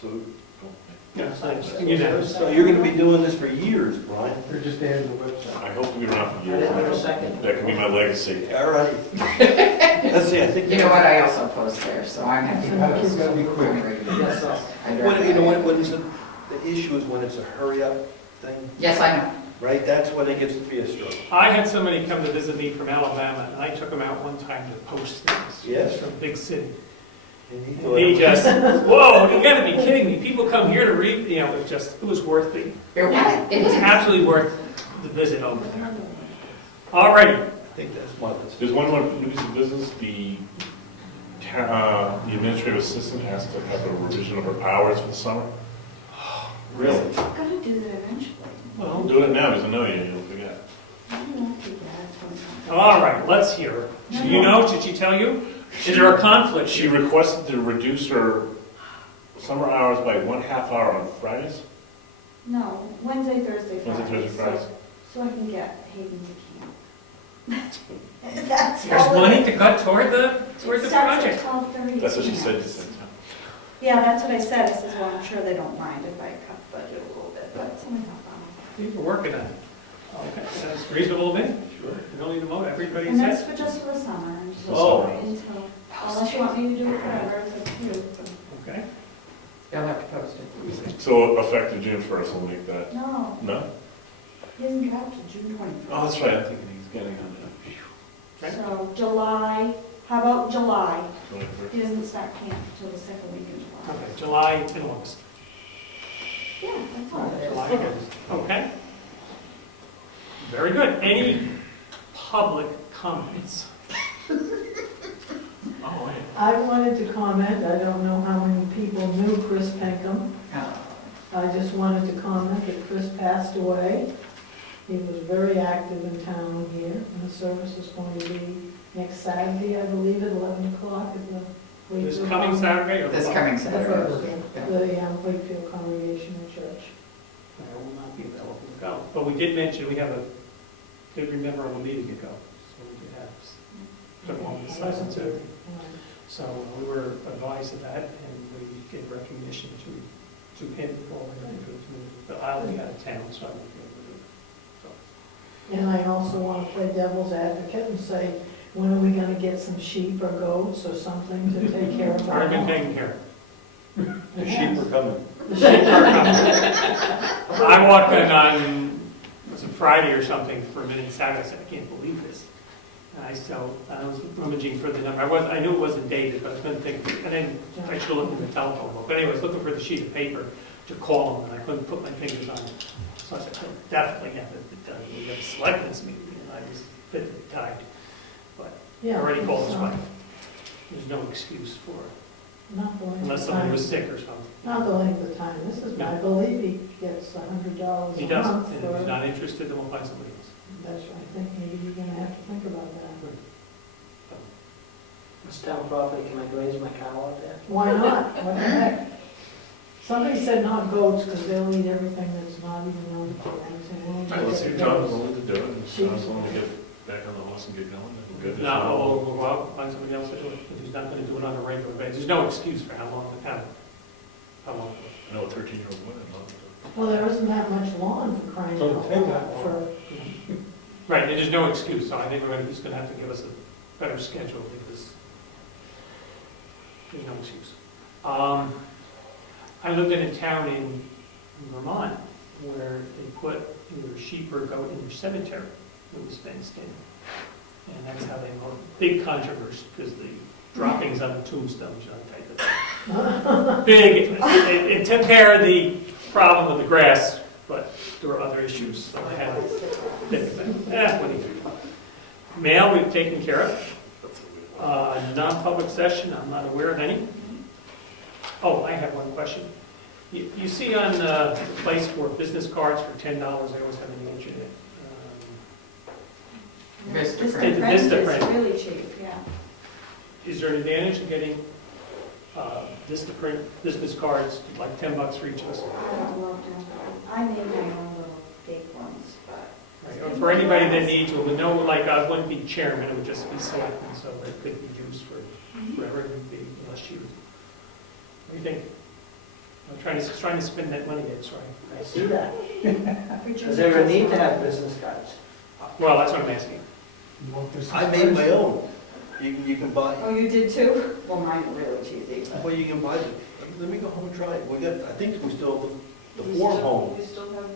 So, Yes, unanimous. so you're gonna be doing this for years, Brian? They're just adding the website. I hope to be around for I years. didn't have a second. That can be my legacy. All right. Let's see, I think. You know what, I also post there, so I'm happy. You gotta be quick. Yes, sir. You know what is the issue is when it's a hurry-up thing, Yes, I know. right? That's when it gets to be a struggle. I had somebody come to visit me from Alabama, and I took him out one time to post things. Yes. He's from a big city. And he And thought- he just, whoa, you gotta be kidding me. People come here to read, you know, it was worth the, It it was absolutely worth the visit over there. All righty, I think that's my list. There's one more new piece of business. The administrative assistant has to have a revision of her hours for the summer. Really? Gotta do that eventually. well, Do it now, because I know you'll forget. I won't do that. all right, let's hear her. Do you know, did she tell you? Is there a conflict? She requested to reduce her summer hours by 1/2 hour on Fridays. No, Wednesday, Thursday, Friday. Wednesday, Thursday, Fridays. So I can get Hayden to camp. That's There's all it money is. to cut toward the It project? starts at 12:30. That's what she said. She said. Yeah, that's what I said. I says, well, I'm sure they don't mind if I cut the budget a little bit, but it's only half hour. People working on it. Okay, sounds reasonable to me. Sure. You don't need to mow, everybody And that's says. for just for the summer. Oh. Until, unless you want me to do it forever, it's up to you. Okay. You'll have to post it. So effective June 1st, we'll make that. No, No? he hasn't dropped to June 21st. Oh, that's right. I'm thinking he's getting on Okay. So July, how about July? that. 21st. He doesn't start camp until the second week in July. Okay, July and August. Yeah, that's all it is. July and August. Okay. Very good. Any public comments? Oh, wait. I wanted to comment, I don't know how many people knew Chris Pinkham. I just wanted to comment that Chris passed away. He was very active in town here, and the service is going to be next Saturday, I believe, at 11 o'clock at the This Wakefield. coming Saturday or? This coming The Saturday. first, the Wakefield Congregational Church. I will not be available to go. But we did mention, we have did remember a meeting ago. So we did have, took one of the sessions too. So we were advised of that and we gave recognition to him for all he did for the community. But I'll be out of town, so I won't be able to do it. So. And I also want to play devil's advocate and say, when are we going to get some sheep or goats or something to take care of? Already been taken care of. The sheep are coming. The sheep are coming. I walked in on was a Friday or something, for a minute Saturday, I said, I can't believe this. And I was rummaging for the number. I knew it wasn't dated, but I couldn't think, and then I should have looked in the telephone book. But anyway, I was looking for the sheet of paper to call them, and I couldn't put my fingers on it. So I said, I definitely have it done. We have a selectmen's meeting, and I was a bit tied. But I Yeah. already called his wife. There's no excuse for it, Not the length unless of somebody time. was sick or something. Not the length of time. This is, I believe he gets $100 He a doesn't, month and for. if he's not interested, then we'll find somebody else. That's right. I think maybe you're gonna have to think about that. It's town property, can I graze my cow out there? Why not? What the heck? Somebody said not goats, because they'll eat everything that's not even known to them. All right, let's see if John's willing to do it, and if John's willing to get back on the horse and get going, then we'll get this. No, we'll go out, find somebody else to do it, if he's not gonna do it on a regular basis. There's no excuse for how long. I know a 13-year-old woman loves it. Well, there isn't that much lawn for crying Don't out take loud that for, Right, and there's no excuse, so I think he's gonna have to give us a better schedule, because there's no excuse. I lived in a town in Vermont where they put either sheep or goat in their cemetery that was fenced in. And that's how they mowed. Big controversy, because the droppings on the tombstones, you know, type of big, it took care of the problem of the grass, but there were other issues, so I had to think about it. What do you do? Mail, we've taken care of. Non-public session, I'm not aware of any. Oh, I have one question. You see on the place for business cards for $10, I always have an answer to it. Vista Print. Print Vista is Print. really cheap, yeah. Is there an advantage in getting Vista Print business cards, like $10 for each of us? I would love to. I made my own little fake ones, but. Right, or for anybody that needs one, with no, like, I wouldn't be chairman, it would just be selectmen, so it could be used for whatever it would be, unless you. What do you think? I'm trying to spend that money, that's right. I see that. Which Is there a need to have business cards? Well, that's what I'm asking. You want this? I made my own. You can buy, Oh, you did too? Well, mine are really cheesy. but- well, you can buy them. Let me go home and try it. We got, I think we still have the form home. We still have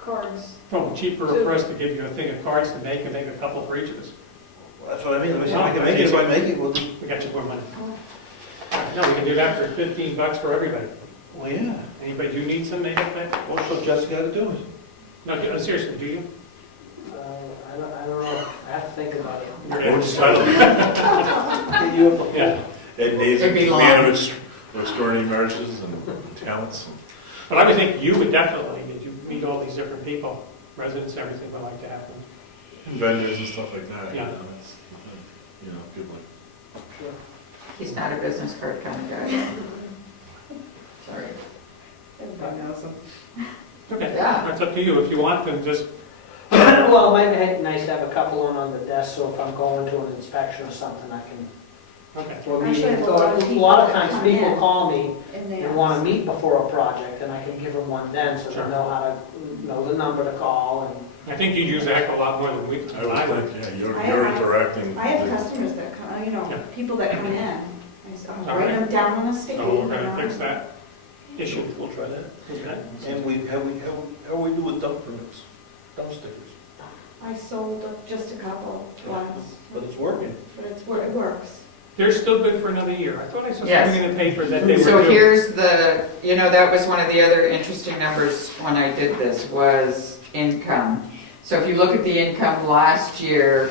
cards. Probably cheaper for us to give you a thing of cards to make and make a couple for each of us. That's what I mean. Let me see if I can make it. If I make it, we'll just, We got you more money. No, we can do that for $15 for everybody. well, yeah. Anybody do need some, make it that? What's so Jessica got to do? No, seriously, do you? I don't know, I have to think about it. You're Or an just expert. title. You have Yeah, Ed Days, It'd be man long. of extraordinary merits and talents. but I would think you would definitely, if you meet all these different people, residents, everything, would like to have them. And vendors and stuff like that. Yeah. That's, you know, good one. He's not a business card kind of guy. Sorry. Everybody knows them. Okay, Yeah. that's up to you. If you want them, just, Well, it might be nice to have a couple on the desk, so if I'm going to an inspection or something, I can. okay. Or Actually, I have meeting. a lot of A lot of people times come people in. call me And they and want to ask. meet before a project, and I can give them one then, so they Sure. know how to, know the number to call and. I think you'd use a heck of a lot more than we I would think, yeah, you're interacting. I have customers that come, Yeah. people that come in. I'll All write right. them down on a sticky. So we're gonna fix that issue. We'll try that. Okay. And how we do with dump permits, dump stickers? I sold just a couple once, But it's working. but it works. They're still good for another year. I thought I saw Yes. something in the paper that they were So due. here's the, that was one of the other interesting numbers when I did this, was income. So if you look at the income last year,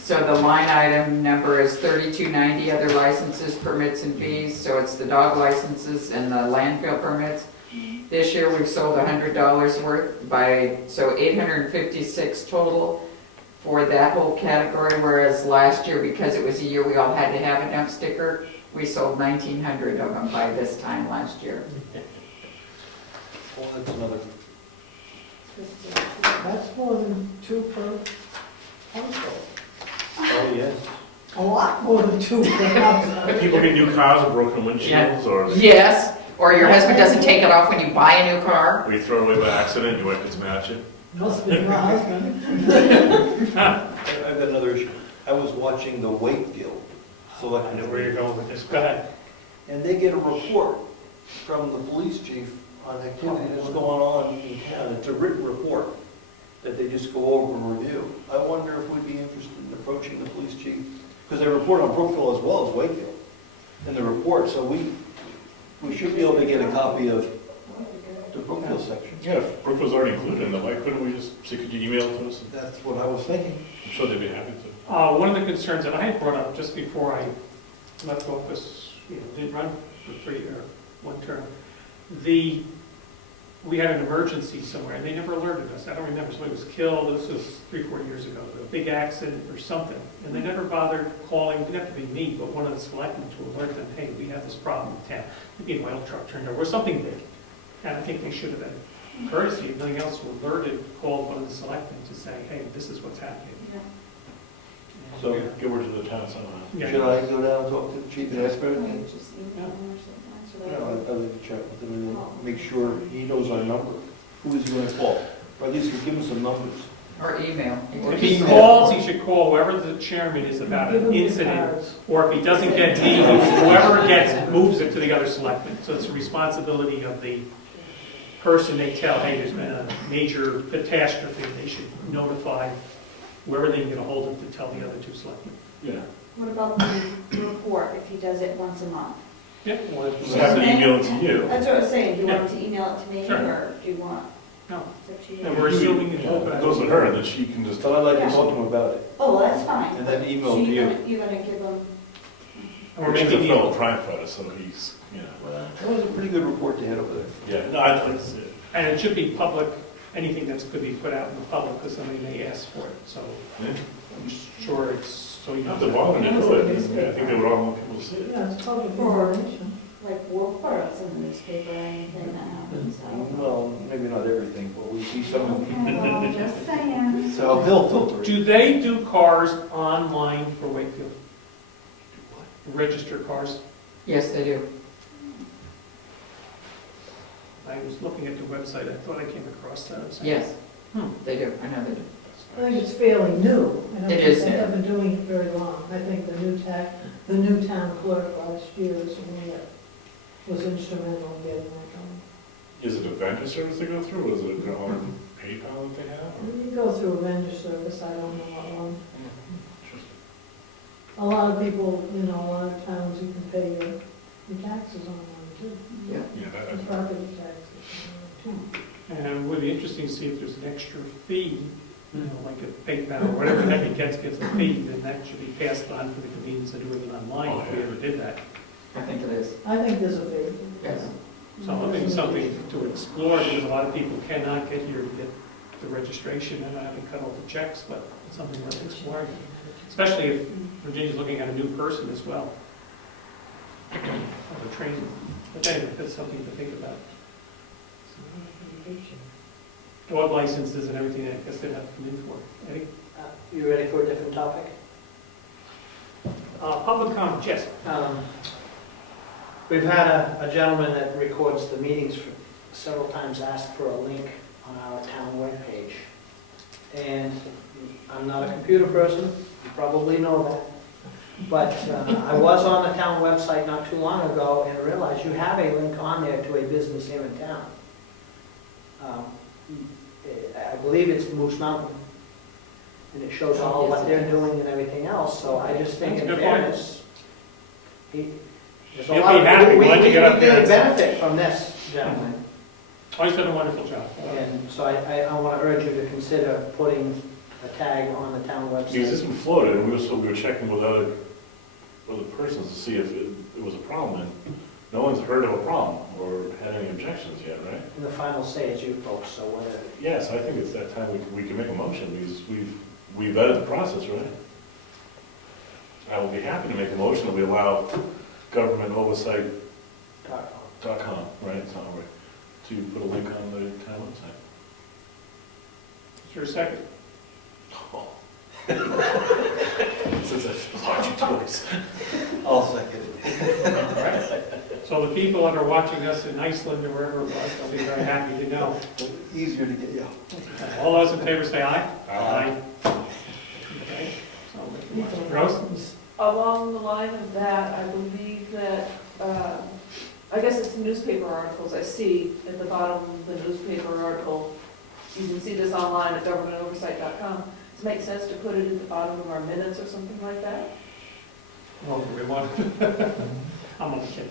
so the line item number is 3290, other licenses, permits and fees, so it's the dog licenses and the landfill permits. This year we've sold $100 worth so 856 total for that whole category, whereas last year, because it was a year we all had to have a dump sticker, we sold 1,900 of them by this time last year. Well, that's another, that's more than 2 per household. oh, yes. A lot more than 2 per household. People get new cars with broken windshields, or Yes, or your husband doesn't take it off when you buy a new car. or you throw it away by accident, your wife gets mad at you. Must be your husband. I've got another issue. I was watching the Wakefield I Selectmen. know where you're going with this. Go ahead. And they get a report from the police chief on activity that's going on in town. It's a written report that they they just go over and review. I wonder if we'd be interested in approaching the police chief, because they report on Brookfield as well as Wakefield in the report, so we should be able to get a copy of the Brookfield section. Yeah, if Brookfield's already included in the, why couldn't we just, say, could you email it to us? That's what I was thinking. I'm sure they'd be happy to. One of the concerns that I had brought up just before I left office, did run for 1 term, we had an emergency somewhere, and they never alerted us. I don't remember, somebody was killed, this was 3-4 years ago, a big accident or something, and they never bothered calling, it didn't have to be me, but one of the selectmen to alert them, hey, we have this problem in town. Maybe an oil truck turned over, or something big. And I think they should have been courtesy, if nothing else, alerted, called one of the selectmen to say, hey, this is what's happening. Yeah. So give word to the town somehow. Yeah. Should I go down and talk to the chief and ask for Or anything? you just email them or something, so they Yeah, know. I'd like to chat with him and make sure he knows our number. Who is he gonna call? Or at least give him some numbers. Or email. If he calls, he should call whoever the chairman is about Give an them your incident, cards. or if he doesn't get me, whoever gets, moves it to the other selectmen. So it's a responsibility of the person they tell, hey, there's been a major catastrophe, they should notify whoever they can get a hold of to tell the other 2 selectmen. Yeah. What about the report, if he does it once a month? Yeah. So have to email it to you. That's what I was saying, do you want to email it to me, Sure. or do you want? No. It's up to you. And we're assuming It that. goes to her, and then she can just, So I'd like to talk to him about it. Oh, well, that's fine. And then email So to you. You're gonna give them, Or she's a maybe fellow crime fighter, so he's, you know. Well, that was a pretty good report to head over there. Yeah, no, I'd like to see it. and it should be public, anything that's could be put out in the public, because somebody may ask for it. So Yeah. I'm sure it's, so you Not know. to bother me, do it. I think they would all want people to see it. Yeah, it's public Or- information. like, work for us in the newspaper or anything that happens, so. Well, maybe not everything, but we see some of them. Okay, well, just saying. So he'll filter it. Do they do cars online for Wakefield? Register cars? Yes, they do. I was looking at the website, I thought I came across that. I was like, Yes, Hmm. they do. I know they do. I think it's fairly new. I don't It think is they new. haven't been doing it very long. I think the new town clerk last year is the one that was instrumental in getting that going. Is it a vendor service they go through, or is it their own PayPal that they have? or- You go through a vendor service, I don't know how long. Interesting. A lot of people, a lot of towns, you can pay your taxes online too. Yeah. Yeah, The that, property taxes online too. And it would be interesting to see if there's an extra fee, like a PayPal or whatever the heck it gets a fee, then that should be passed on for the convenience of doing it online if we ever did that. I think it is. I think there's a fee. Yes. So I think it's something to explore, because a lot of people cannot get here to get the registration, and I haven't cut all the checks, but it's something worth exploring. Especially if Virginia's looking at a new person as well. Or a training, but anyway, that's something to think about. Dog licenses and everything, I guess they'd have to come in for. Eddie? You ready for a different topic? Public comment, yes. We've had a gentleman that records the meetings several times ask for a link on our town webpage. And I'm not a computer person, you probably know that. But I was on the town website not too long ago and realized you have a link on there to a business here in town. I believe it's Moose Mountain. And it shows all what they're doing and everything else, so I just think That's a in good point. fairness, there's a He'll lot be of, happy. we We'll have to get up there really and- benefit from this, gentlemen. Oh, he's done a wonderful job. And so I want to urge you to consider putting a tag on the town because this website. one floated, and we were checking with other persons to see if it was a problem, and no one's heard of a problem or had any objections yet, right? In the final say is you folks, so whether, Yes, I think it's that time we can make a motion, because we've vetted the process, right? I will be happy to make a motion that we allow governmentoversight.com, right, it's not right, to put a link on the town website. Is there a second? Oh. Since I bought you toys. I'll second it. All right. So the people that are watching us in Iceland or wherever it was, they'll be very happy to know. Easier to get, yeah. All those in favor say aye. Aye. Okay. So, Rose? Along the line of that, I believe that, I guess it's newspaper articles, I see at the bottom of the newspaper article, you can see this online at governmentoversight.com. Does it make sense to put it at the bottom of our minutes or something like that? Well, we want, I'm only kidding.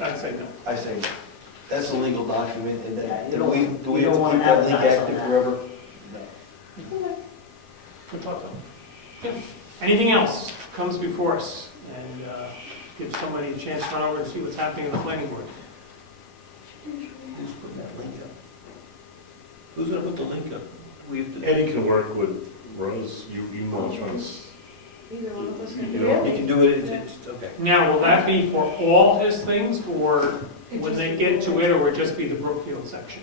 I'd say no. I say, that's a legal document, and Yeah, that, you do don't- we you have to don't keep wanna that link advertise on active that. forever? No. Good thought, though. Yeah. Anything else comes before us and give somebody a chance to run over and see what's happening in the planning board? Who's putting that link up? Who's gonna put the link up? We have to. Eddie can work with Rose, you know which ones. Either one of us can You do know, it. You can do it, it's, okay. Now, will that be for all his things, or when they get to it, or would it just be the Brookfield section?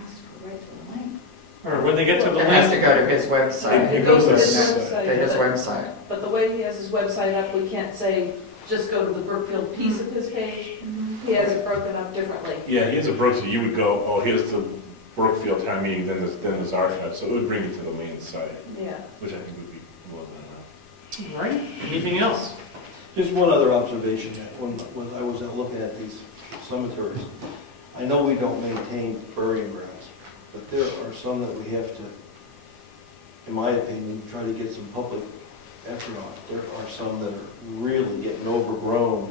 Has to go right to the link. Or when they get to the It has to link? go to his website, It goes to his his website, to his but- website. But the way he has his website up, we can't say, just go to the Brookfield piece of his page. He has it broken up differently. Yeah, here's a Brookfield, you would go, oh, here's the Brookfield town meeting, then there's archive, so it would bring you to the main site, Yeah. which I think would be more than enough. All right, anything else? Just one other observation, when I was out looking at these cemeteries. I know we don't maintain burying grounds, but there are some that we have to, in my opinion, try to get some public effort on. There are some that are really getting overgrown,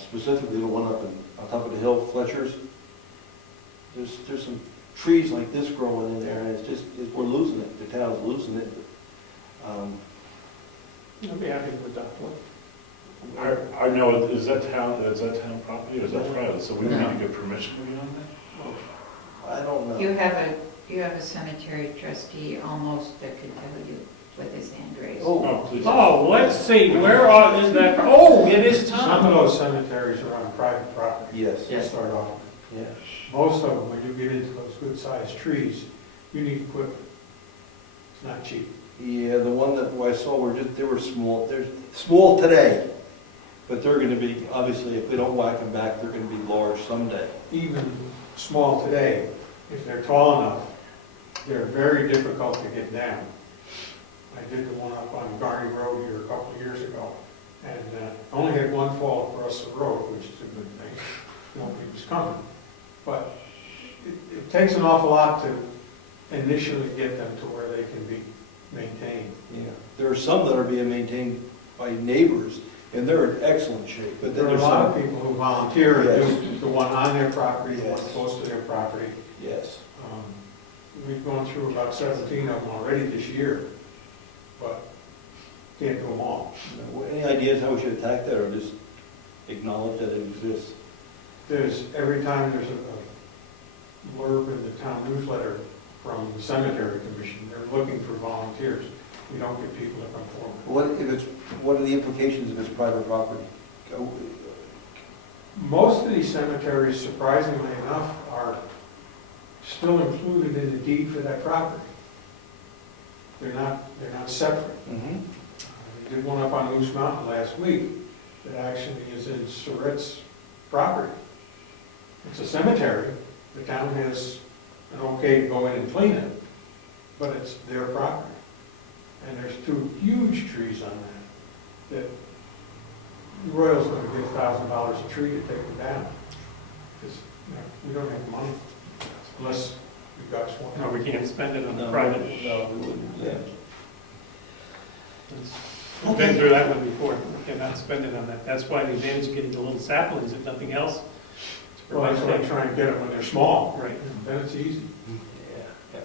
specifically the one up on top of the hill, Fletcher's. There's some trees like this growing in there, and it's just, we're losing it, the town's losing it. I'll be happy with that one. I know, is that town property or is that private? So we would need to get permission beyond that? I don't know. You have a cemetery trustee almost that could tell you with his hand raised. Oh, please. Oh, let's see, is that, oh, it is Some Tom. of those cemeteries are on private property. Yes. To start off. Yeah. Most of them, when you get into those good-sized trees, you need equipment. It's not cheap. Yeah, the one that I saw they were small, they're small today, but they're gonna be, obviously, if we don't whack them back, they're gonna be large someday. Even small today, if they're tall enough, they're very difficult to get down. I did the one up on Garney Road here a couple of years ago, and only had one fall across the road, which is a good thing. Nobody was coming. But it takes an awful lot to initially get them to where they can be maintained. Yeah. There are some that are being maintained by neighbors, and they're in excellent shape, but then There are a there's lot of some. people who volunteer and Yes. do the one on their property, the one Yes. close to their property. Yes. We've gone through about 17 of them already this year, but can't do them all. Any ideas how we should attack that, or just acknowledge that it exists? Every time there's a blurb in the town newsletter from the cemetery commission, they're looking for volunteers. We don't get people to come forward. What are the implications if it's private property? Most of these cemeteries, surprisingly enough, are still included in the deed for that property. They're not separate. Mhm. We did one up on Moose Mountain last week that actually is in Surratt's property. It's a cemetery. The town has an okay to go in and clean it, but it's their property. And there's two huge trees on that the Royal's gonna give $1,000 a tree to take them down. Because, we don't have money unless we've got one. No, we can't spend it on the No, private. No, we wouldn't, yeah. We've been through that one before, we cannot spend it on that. That's why the advantage of getting the little saplings, if nothing else. to Well, that's why I provide try and get them when they're small. Right. Then it's easy. Yeah.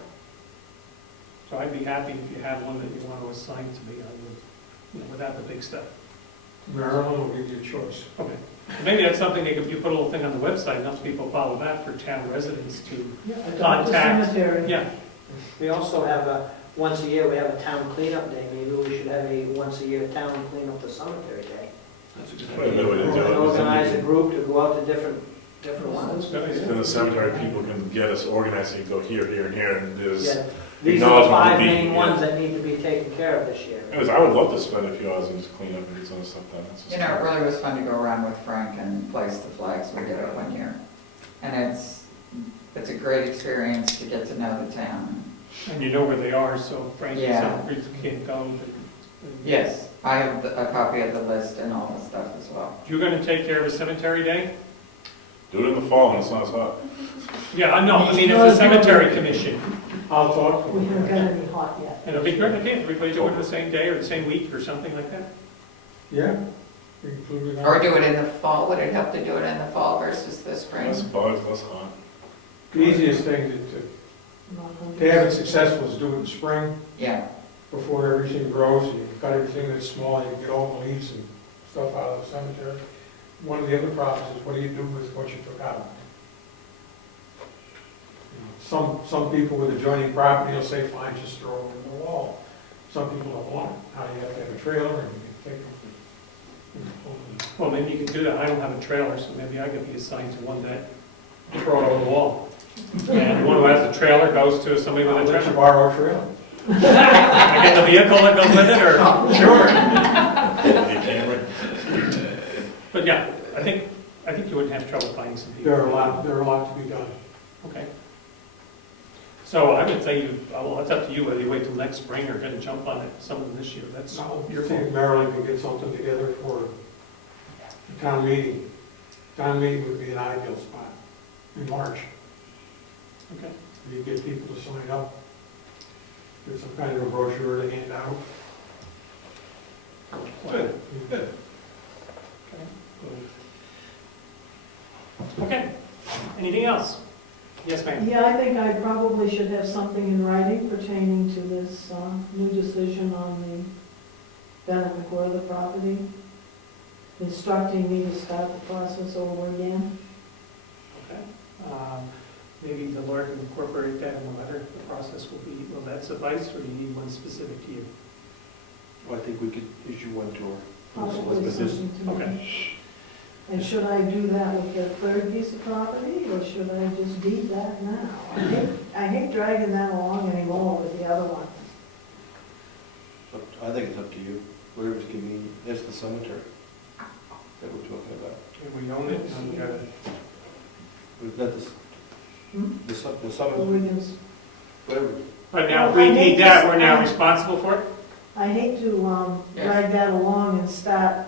So I'd be happy if you have one that you want to assign to me, I would, without the big stuff. Maryland will give you a choice. Okay. Maybe that's something you put a little thing on the website, enough people follow that for town residents to, Adopt the Contact. cemetery. yeah. We also have once a year, we have a town cleanup day. Maybe we should have a once a year town clean up the cemetery day. That's a good Probably a good way to do And it. organize a group to go out to different ones. Then the cemetery people can get us organized and go here, here, and here, and there's, Yeah. These are the Acknowledgement 5 would be- main yeah. ones that need to be taken care of this year. anyways, I would love to spend a few hours and just clean up and get some of the stuff done. That's just- You know, it really was fun to go around with Frank and place the flags. We did it one year. And it's a great experience to get to know the town. And you know where they are, so Frank Yeah. can't go. Yes, I have a copy of the list and all the stuff as well. You're going to take care of a cemetery day? Do it in the fall when it's not as hot. Yeah, I know, I mean, it's a cemetery commission, I'll talk to We haven't got them. any hot yet. and it'll be great, okay, everybody do it the same day or the same week or something like that. Yeah, including. Or do it in the fall, would it help to do it in the fall versus the spring? Less bugs, less hot. The easiest thing to have it successful is do it in spring, Yeah, before everything grows, and you've got everything that's small, you can get all the leaves and stuff out of the cemetery. One of the other problems is what do you do with what you took out? You know, Some people with adjoining property will say, fine, just throw it in the wall. Some people don't want it. Now you have to have a trailer and you can take them. Well, maybe you can do that, I don't have a trailer, so maybe I could be assigned to one that throw it over the wall. And the one who has the trailer goes to somebody with a Let you trailer. borrow a trailer. I get the vehicle that goes with it, or? Sure. You can't, But yeah, I think you wouldn't have trouble finding some people. There are a lot to be done. Okay. So I would say well, it's up to you whether you wait till next spring or gonna jump on it, some of them this year, that's your See fault. if Marilyn can get something together for a town meeting. Town meeting would be an ideal spot in March. Okay. You get people to sign up. There's some kind of a brochure to hand out. Good. Good. Okay, anything else? Yes, ma'am. Yeah, I think I probably should have something in writing pertaining to this new decision on the Bennet McWhirter property, instructing me to start the process over again. Okay. Maybe the Lord can incorporate that in the letter, the process will that suffice, or do you need one specific to you? Well, I think we could issue one to her. Probably something to me. Okay. And should I do that with the third piece of property, or should I just deed that now? I hate dragging that along anymore with the other one. I think it's up to you, whatever's convenient. That's the cemetery that we're talking about. If we own it, then we gotta, Is that the So cemetery, we can, whatever. but now, if Well, we I hate need that, to- we're now responsible for it? I hate to Yes. drag that along and start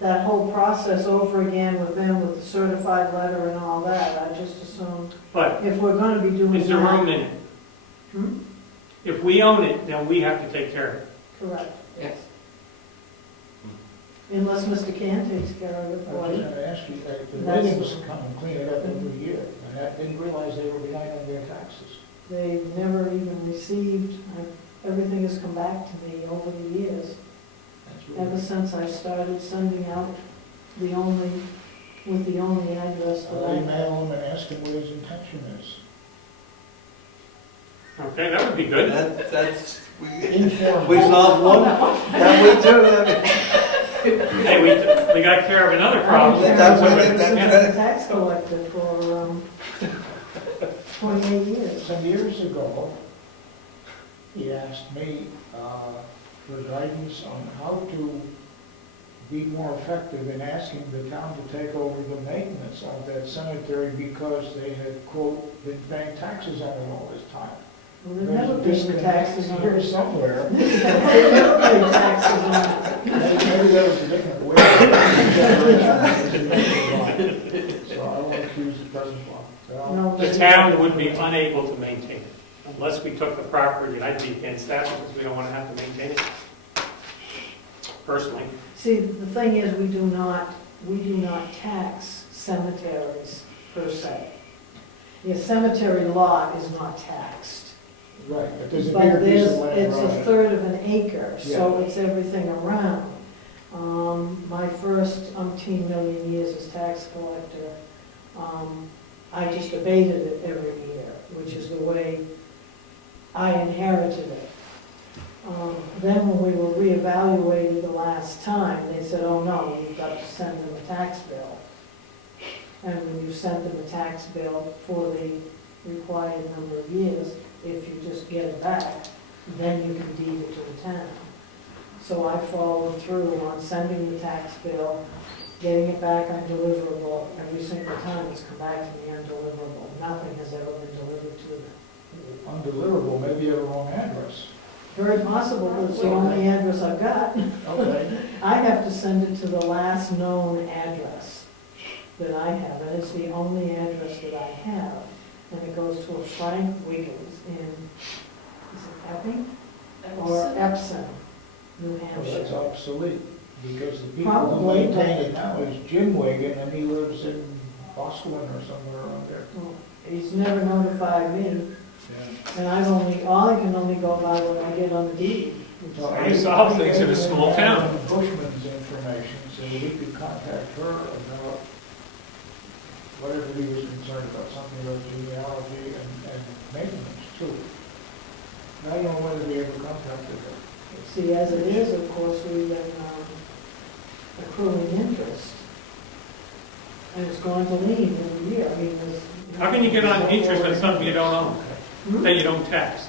that whole process over again with them with the certified letter and all that. I just assumed But if we're gonna be doing that. is there room in it? Hmm? If we own it, then we have to take care of it. Correct. yes. Unless Mr. Can takes care of it I for was you. going to ask you, the That's- Williams come and clean it up every year, and I didn't realize they were behind on their taxes. They've never even received, everything has come back to me over the years. That's really- Ever since I started sending out with the only address that I'll I email him and ask him what his intention is. Okay, that would be good. That's, Informal. we solved one, that way too, Hey, we got care of another problem. That's what I've it- been that's a tax collector for 28 years. Some years ago, he asked me for guidance on how to be more effective in asking the town to take over the maintenance of that cemetery because they had, quote, been paying taxes on it all this time. Well, they've never paid the taxes on Here it. somewhere. They've never paid taxes on it. Maybe that was a different way. So I won't accuse the present one. No, The town would be unable to maintain it unless we took the property, and I'd be against that because we don't want to have to maintain it. Personally. See, the thing is, we do not tax cemeteries per se. The cemetery lot is not taxed. Right, but there's a But bigger piece of land it's around a it. third of an acre, so Yeah. it's everything around. My first umpteen million years as tax collector, I just abated it every year, which is the way I inherited it. Then when we were reevaluated the last time, they said, oh no, you've got to send them a tax bill. And when you send them a tax bill for the required number of years, if you just get it back, then you can deed it to the town. So I followed through on sending the tax bill, getting it back undeliverable. Every single time it's come back to me undeliverable. Nothing has ever been delivered to them. Undeliverable, maybe you have the wrong address. Very possible, but it's the only address I've got. Okay. I have to send it to the last known address. that I have, and it's the only address that I have. And it goes to a Frank Wiggins in, is it Epping? Or Epsom, New Well, that's Hampshire. obsolete, because the people who Probably, maintain but- it now is Jim Wigan, and he lives in Boscawen or somewhere around there. Well, he's never notified me, and all I can only go by what I get on the deed. So How do you solve things in a small town? Bushman's information, so we could contact her about whatever he was concerned about, something about genealogy and maintenance too. I don't know whether we ever contacted her. See, as it is, of course, we've been accruing interest, and it's going to lean every year. I mean, there's... How can you get on interest on something you don't own, Hmm? that you don't tax?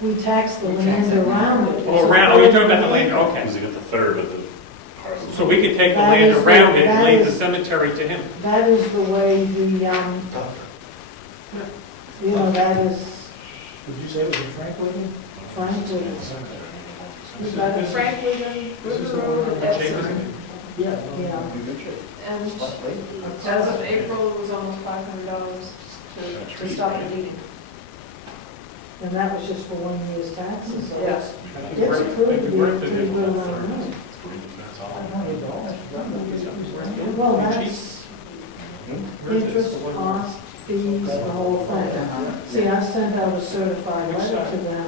We tax the land around it. Oh, around, you're talking about the land, okay. Because you get the third of the parcel. So we could take the That land is the- around it and that leave the is- cemetery to him. That is the way that is Did you say it was a Frank Wigan? Frank Wiggins. We've got a Frank Wigan, River Road, and Epsom. Yeah. Yeah. And as of April, it was almost $500 to stop the meeting. And that was just for 1 year's taxes, so Yeah. it's proved to be a pretty good amount of money. Well, that's interest, cost, fees, the whole thing. See, I sent out a certified letter to them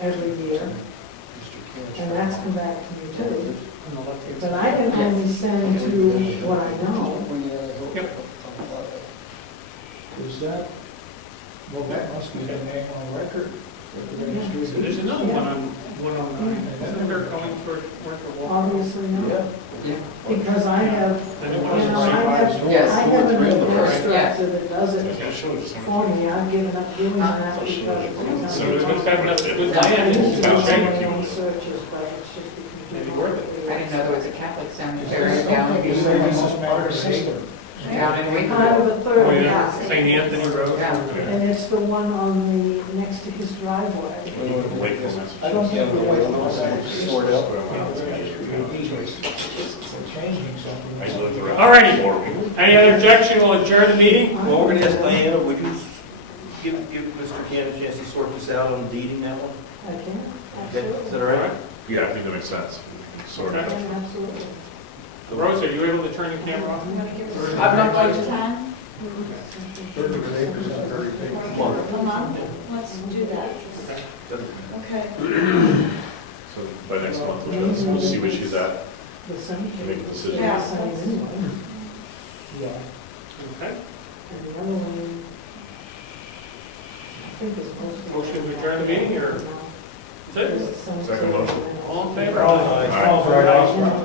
every year, and that's come back to me too. But I can only send to what I know. Is that, well, that must be the name on record. for the registry. So there's another one on 109, isn't there, going for Wentworth? Obviously not, because I have, Anyone you know, else? I have an administrator that does it Yeah, sure, it's for me. I've given up doing that because. So it's good to have another good I land, used it's to do about change. my own searches, but it should be. Maybe worth it. I didn't know there was a Catholic Is cemetery there down something in to say this is matter of system? down in Kind Wakefield. of the third, Oh, yeah. yeah, St. Anthony Road. Yeah. And it's the one on the, next to his driveway. I don't think the way the law is sorted out. Changing something. All righty. Any other objection, we'll adjourn the meeting. Well, we're gonna ask Diana, would you give Mr. Cannon a chance to sort this out on deeding that one? I can, Okay, is that absolutely. all right? Yeah, I think that makes sense. Sort I of. can, absolutely. Rose, are you able to turn the camera off? I've not got your time. Come on, let's do that. Okay. So by next month, we'll see where she's at, The cemetery. make a decision. Yeah, same anyway. Yeah. Okay. And the other one, I think is supposed to. Motion to adjourn the meeting, or? There's That's it? a cemetery. Second motion. All in favor? Aye. Yeah.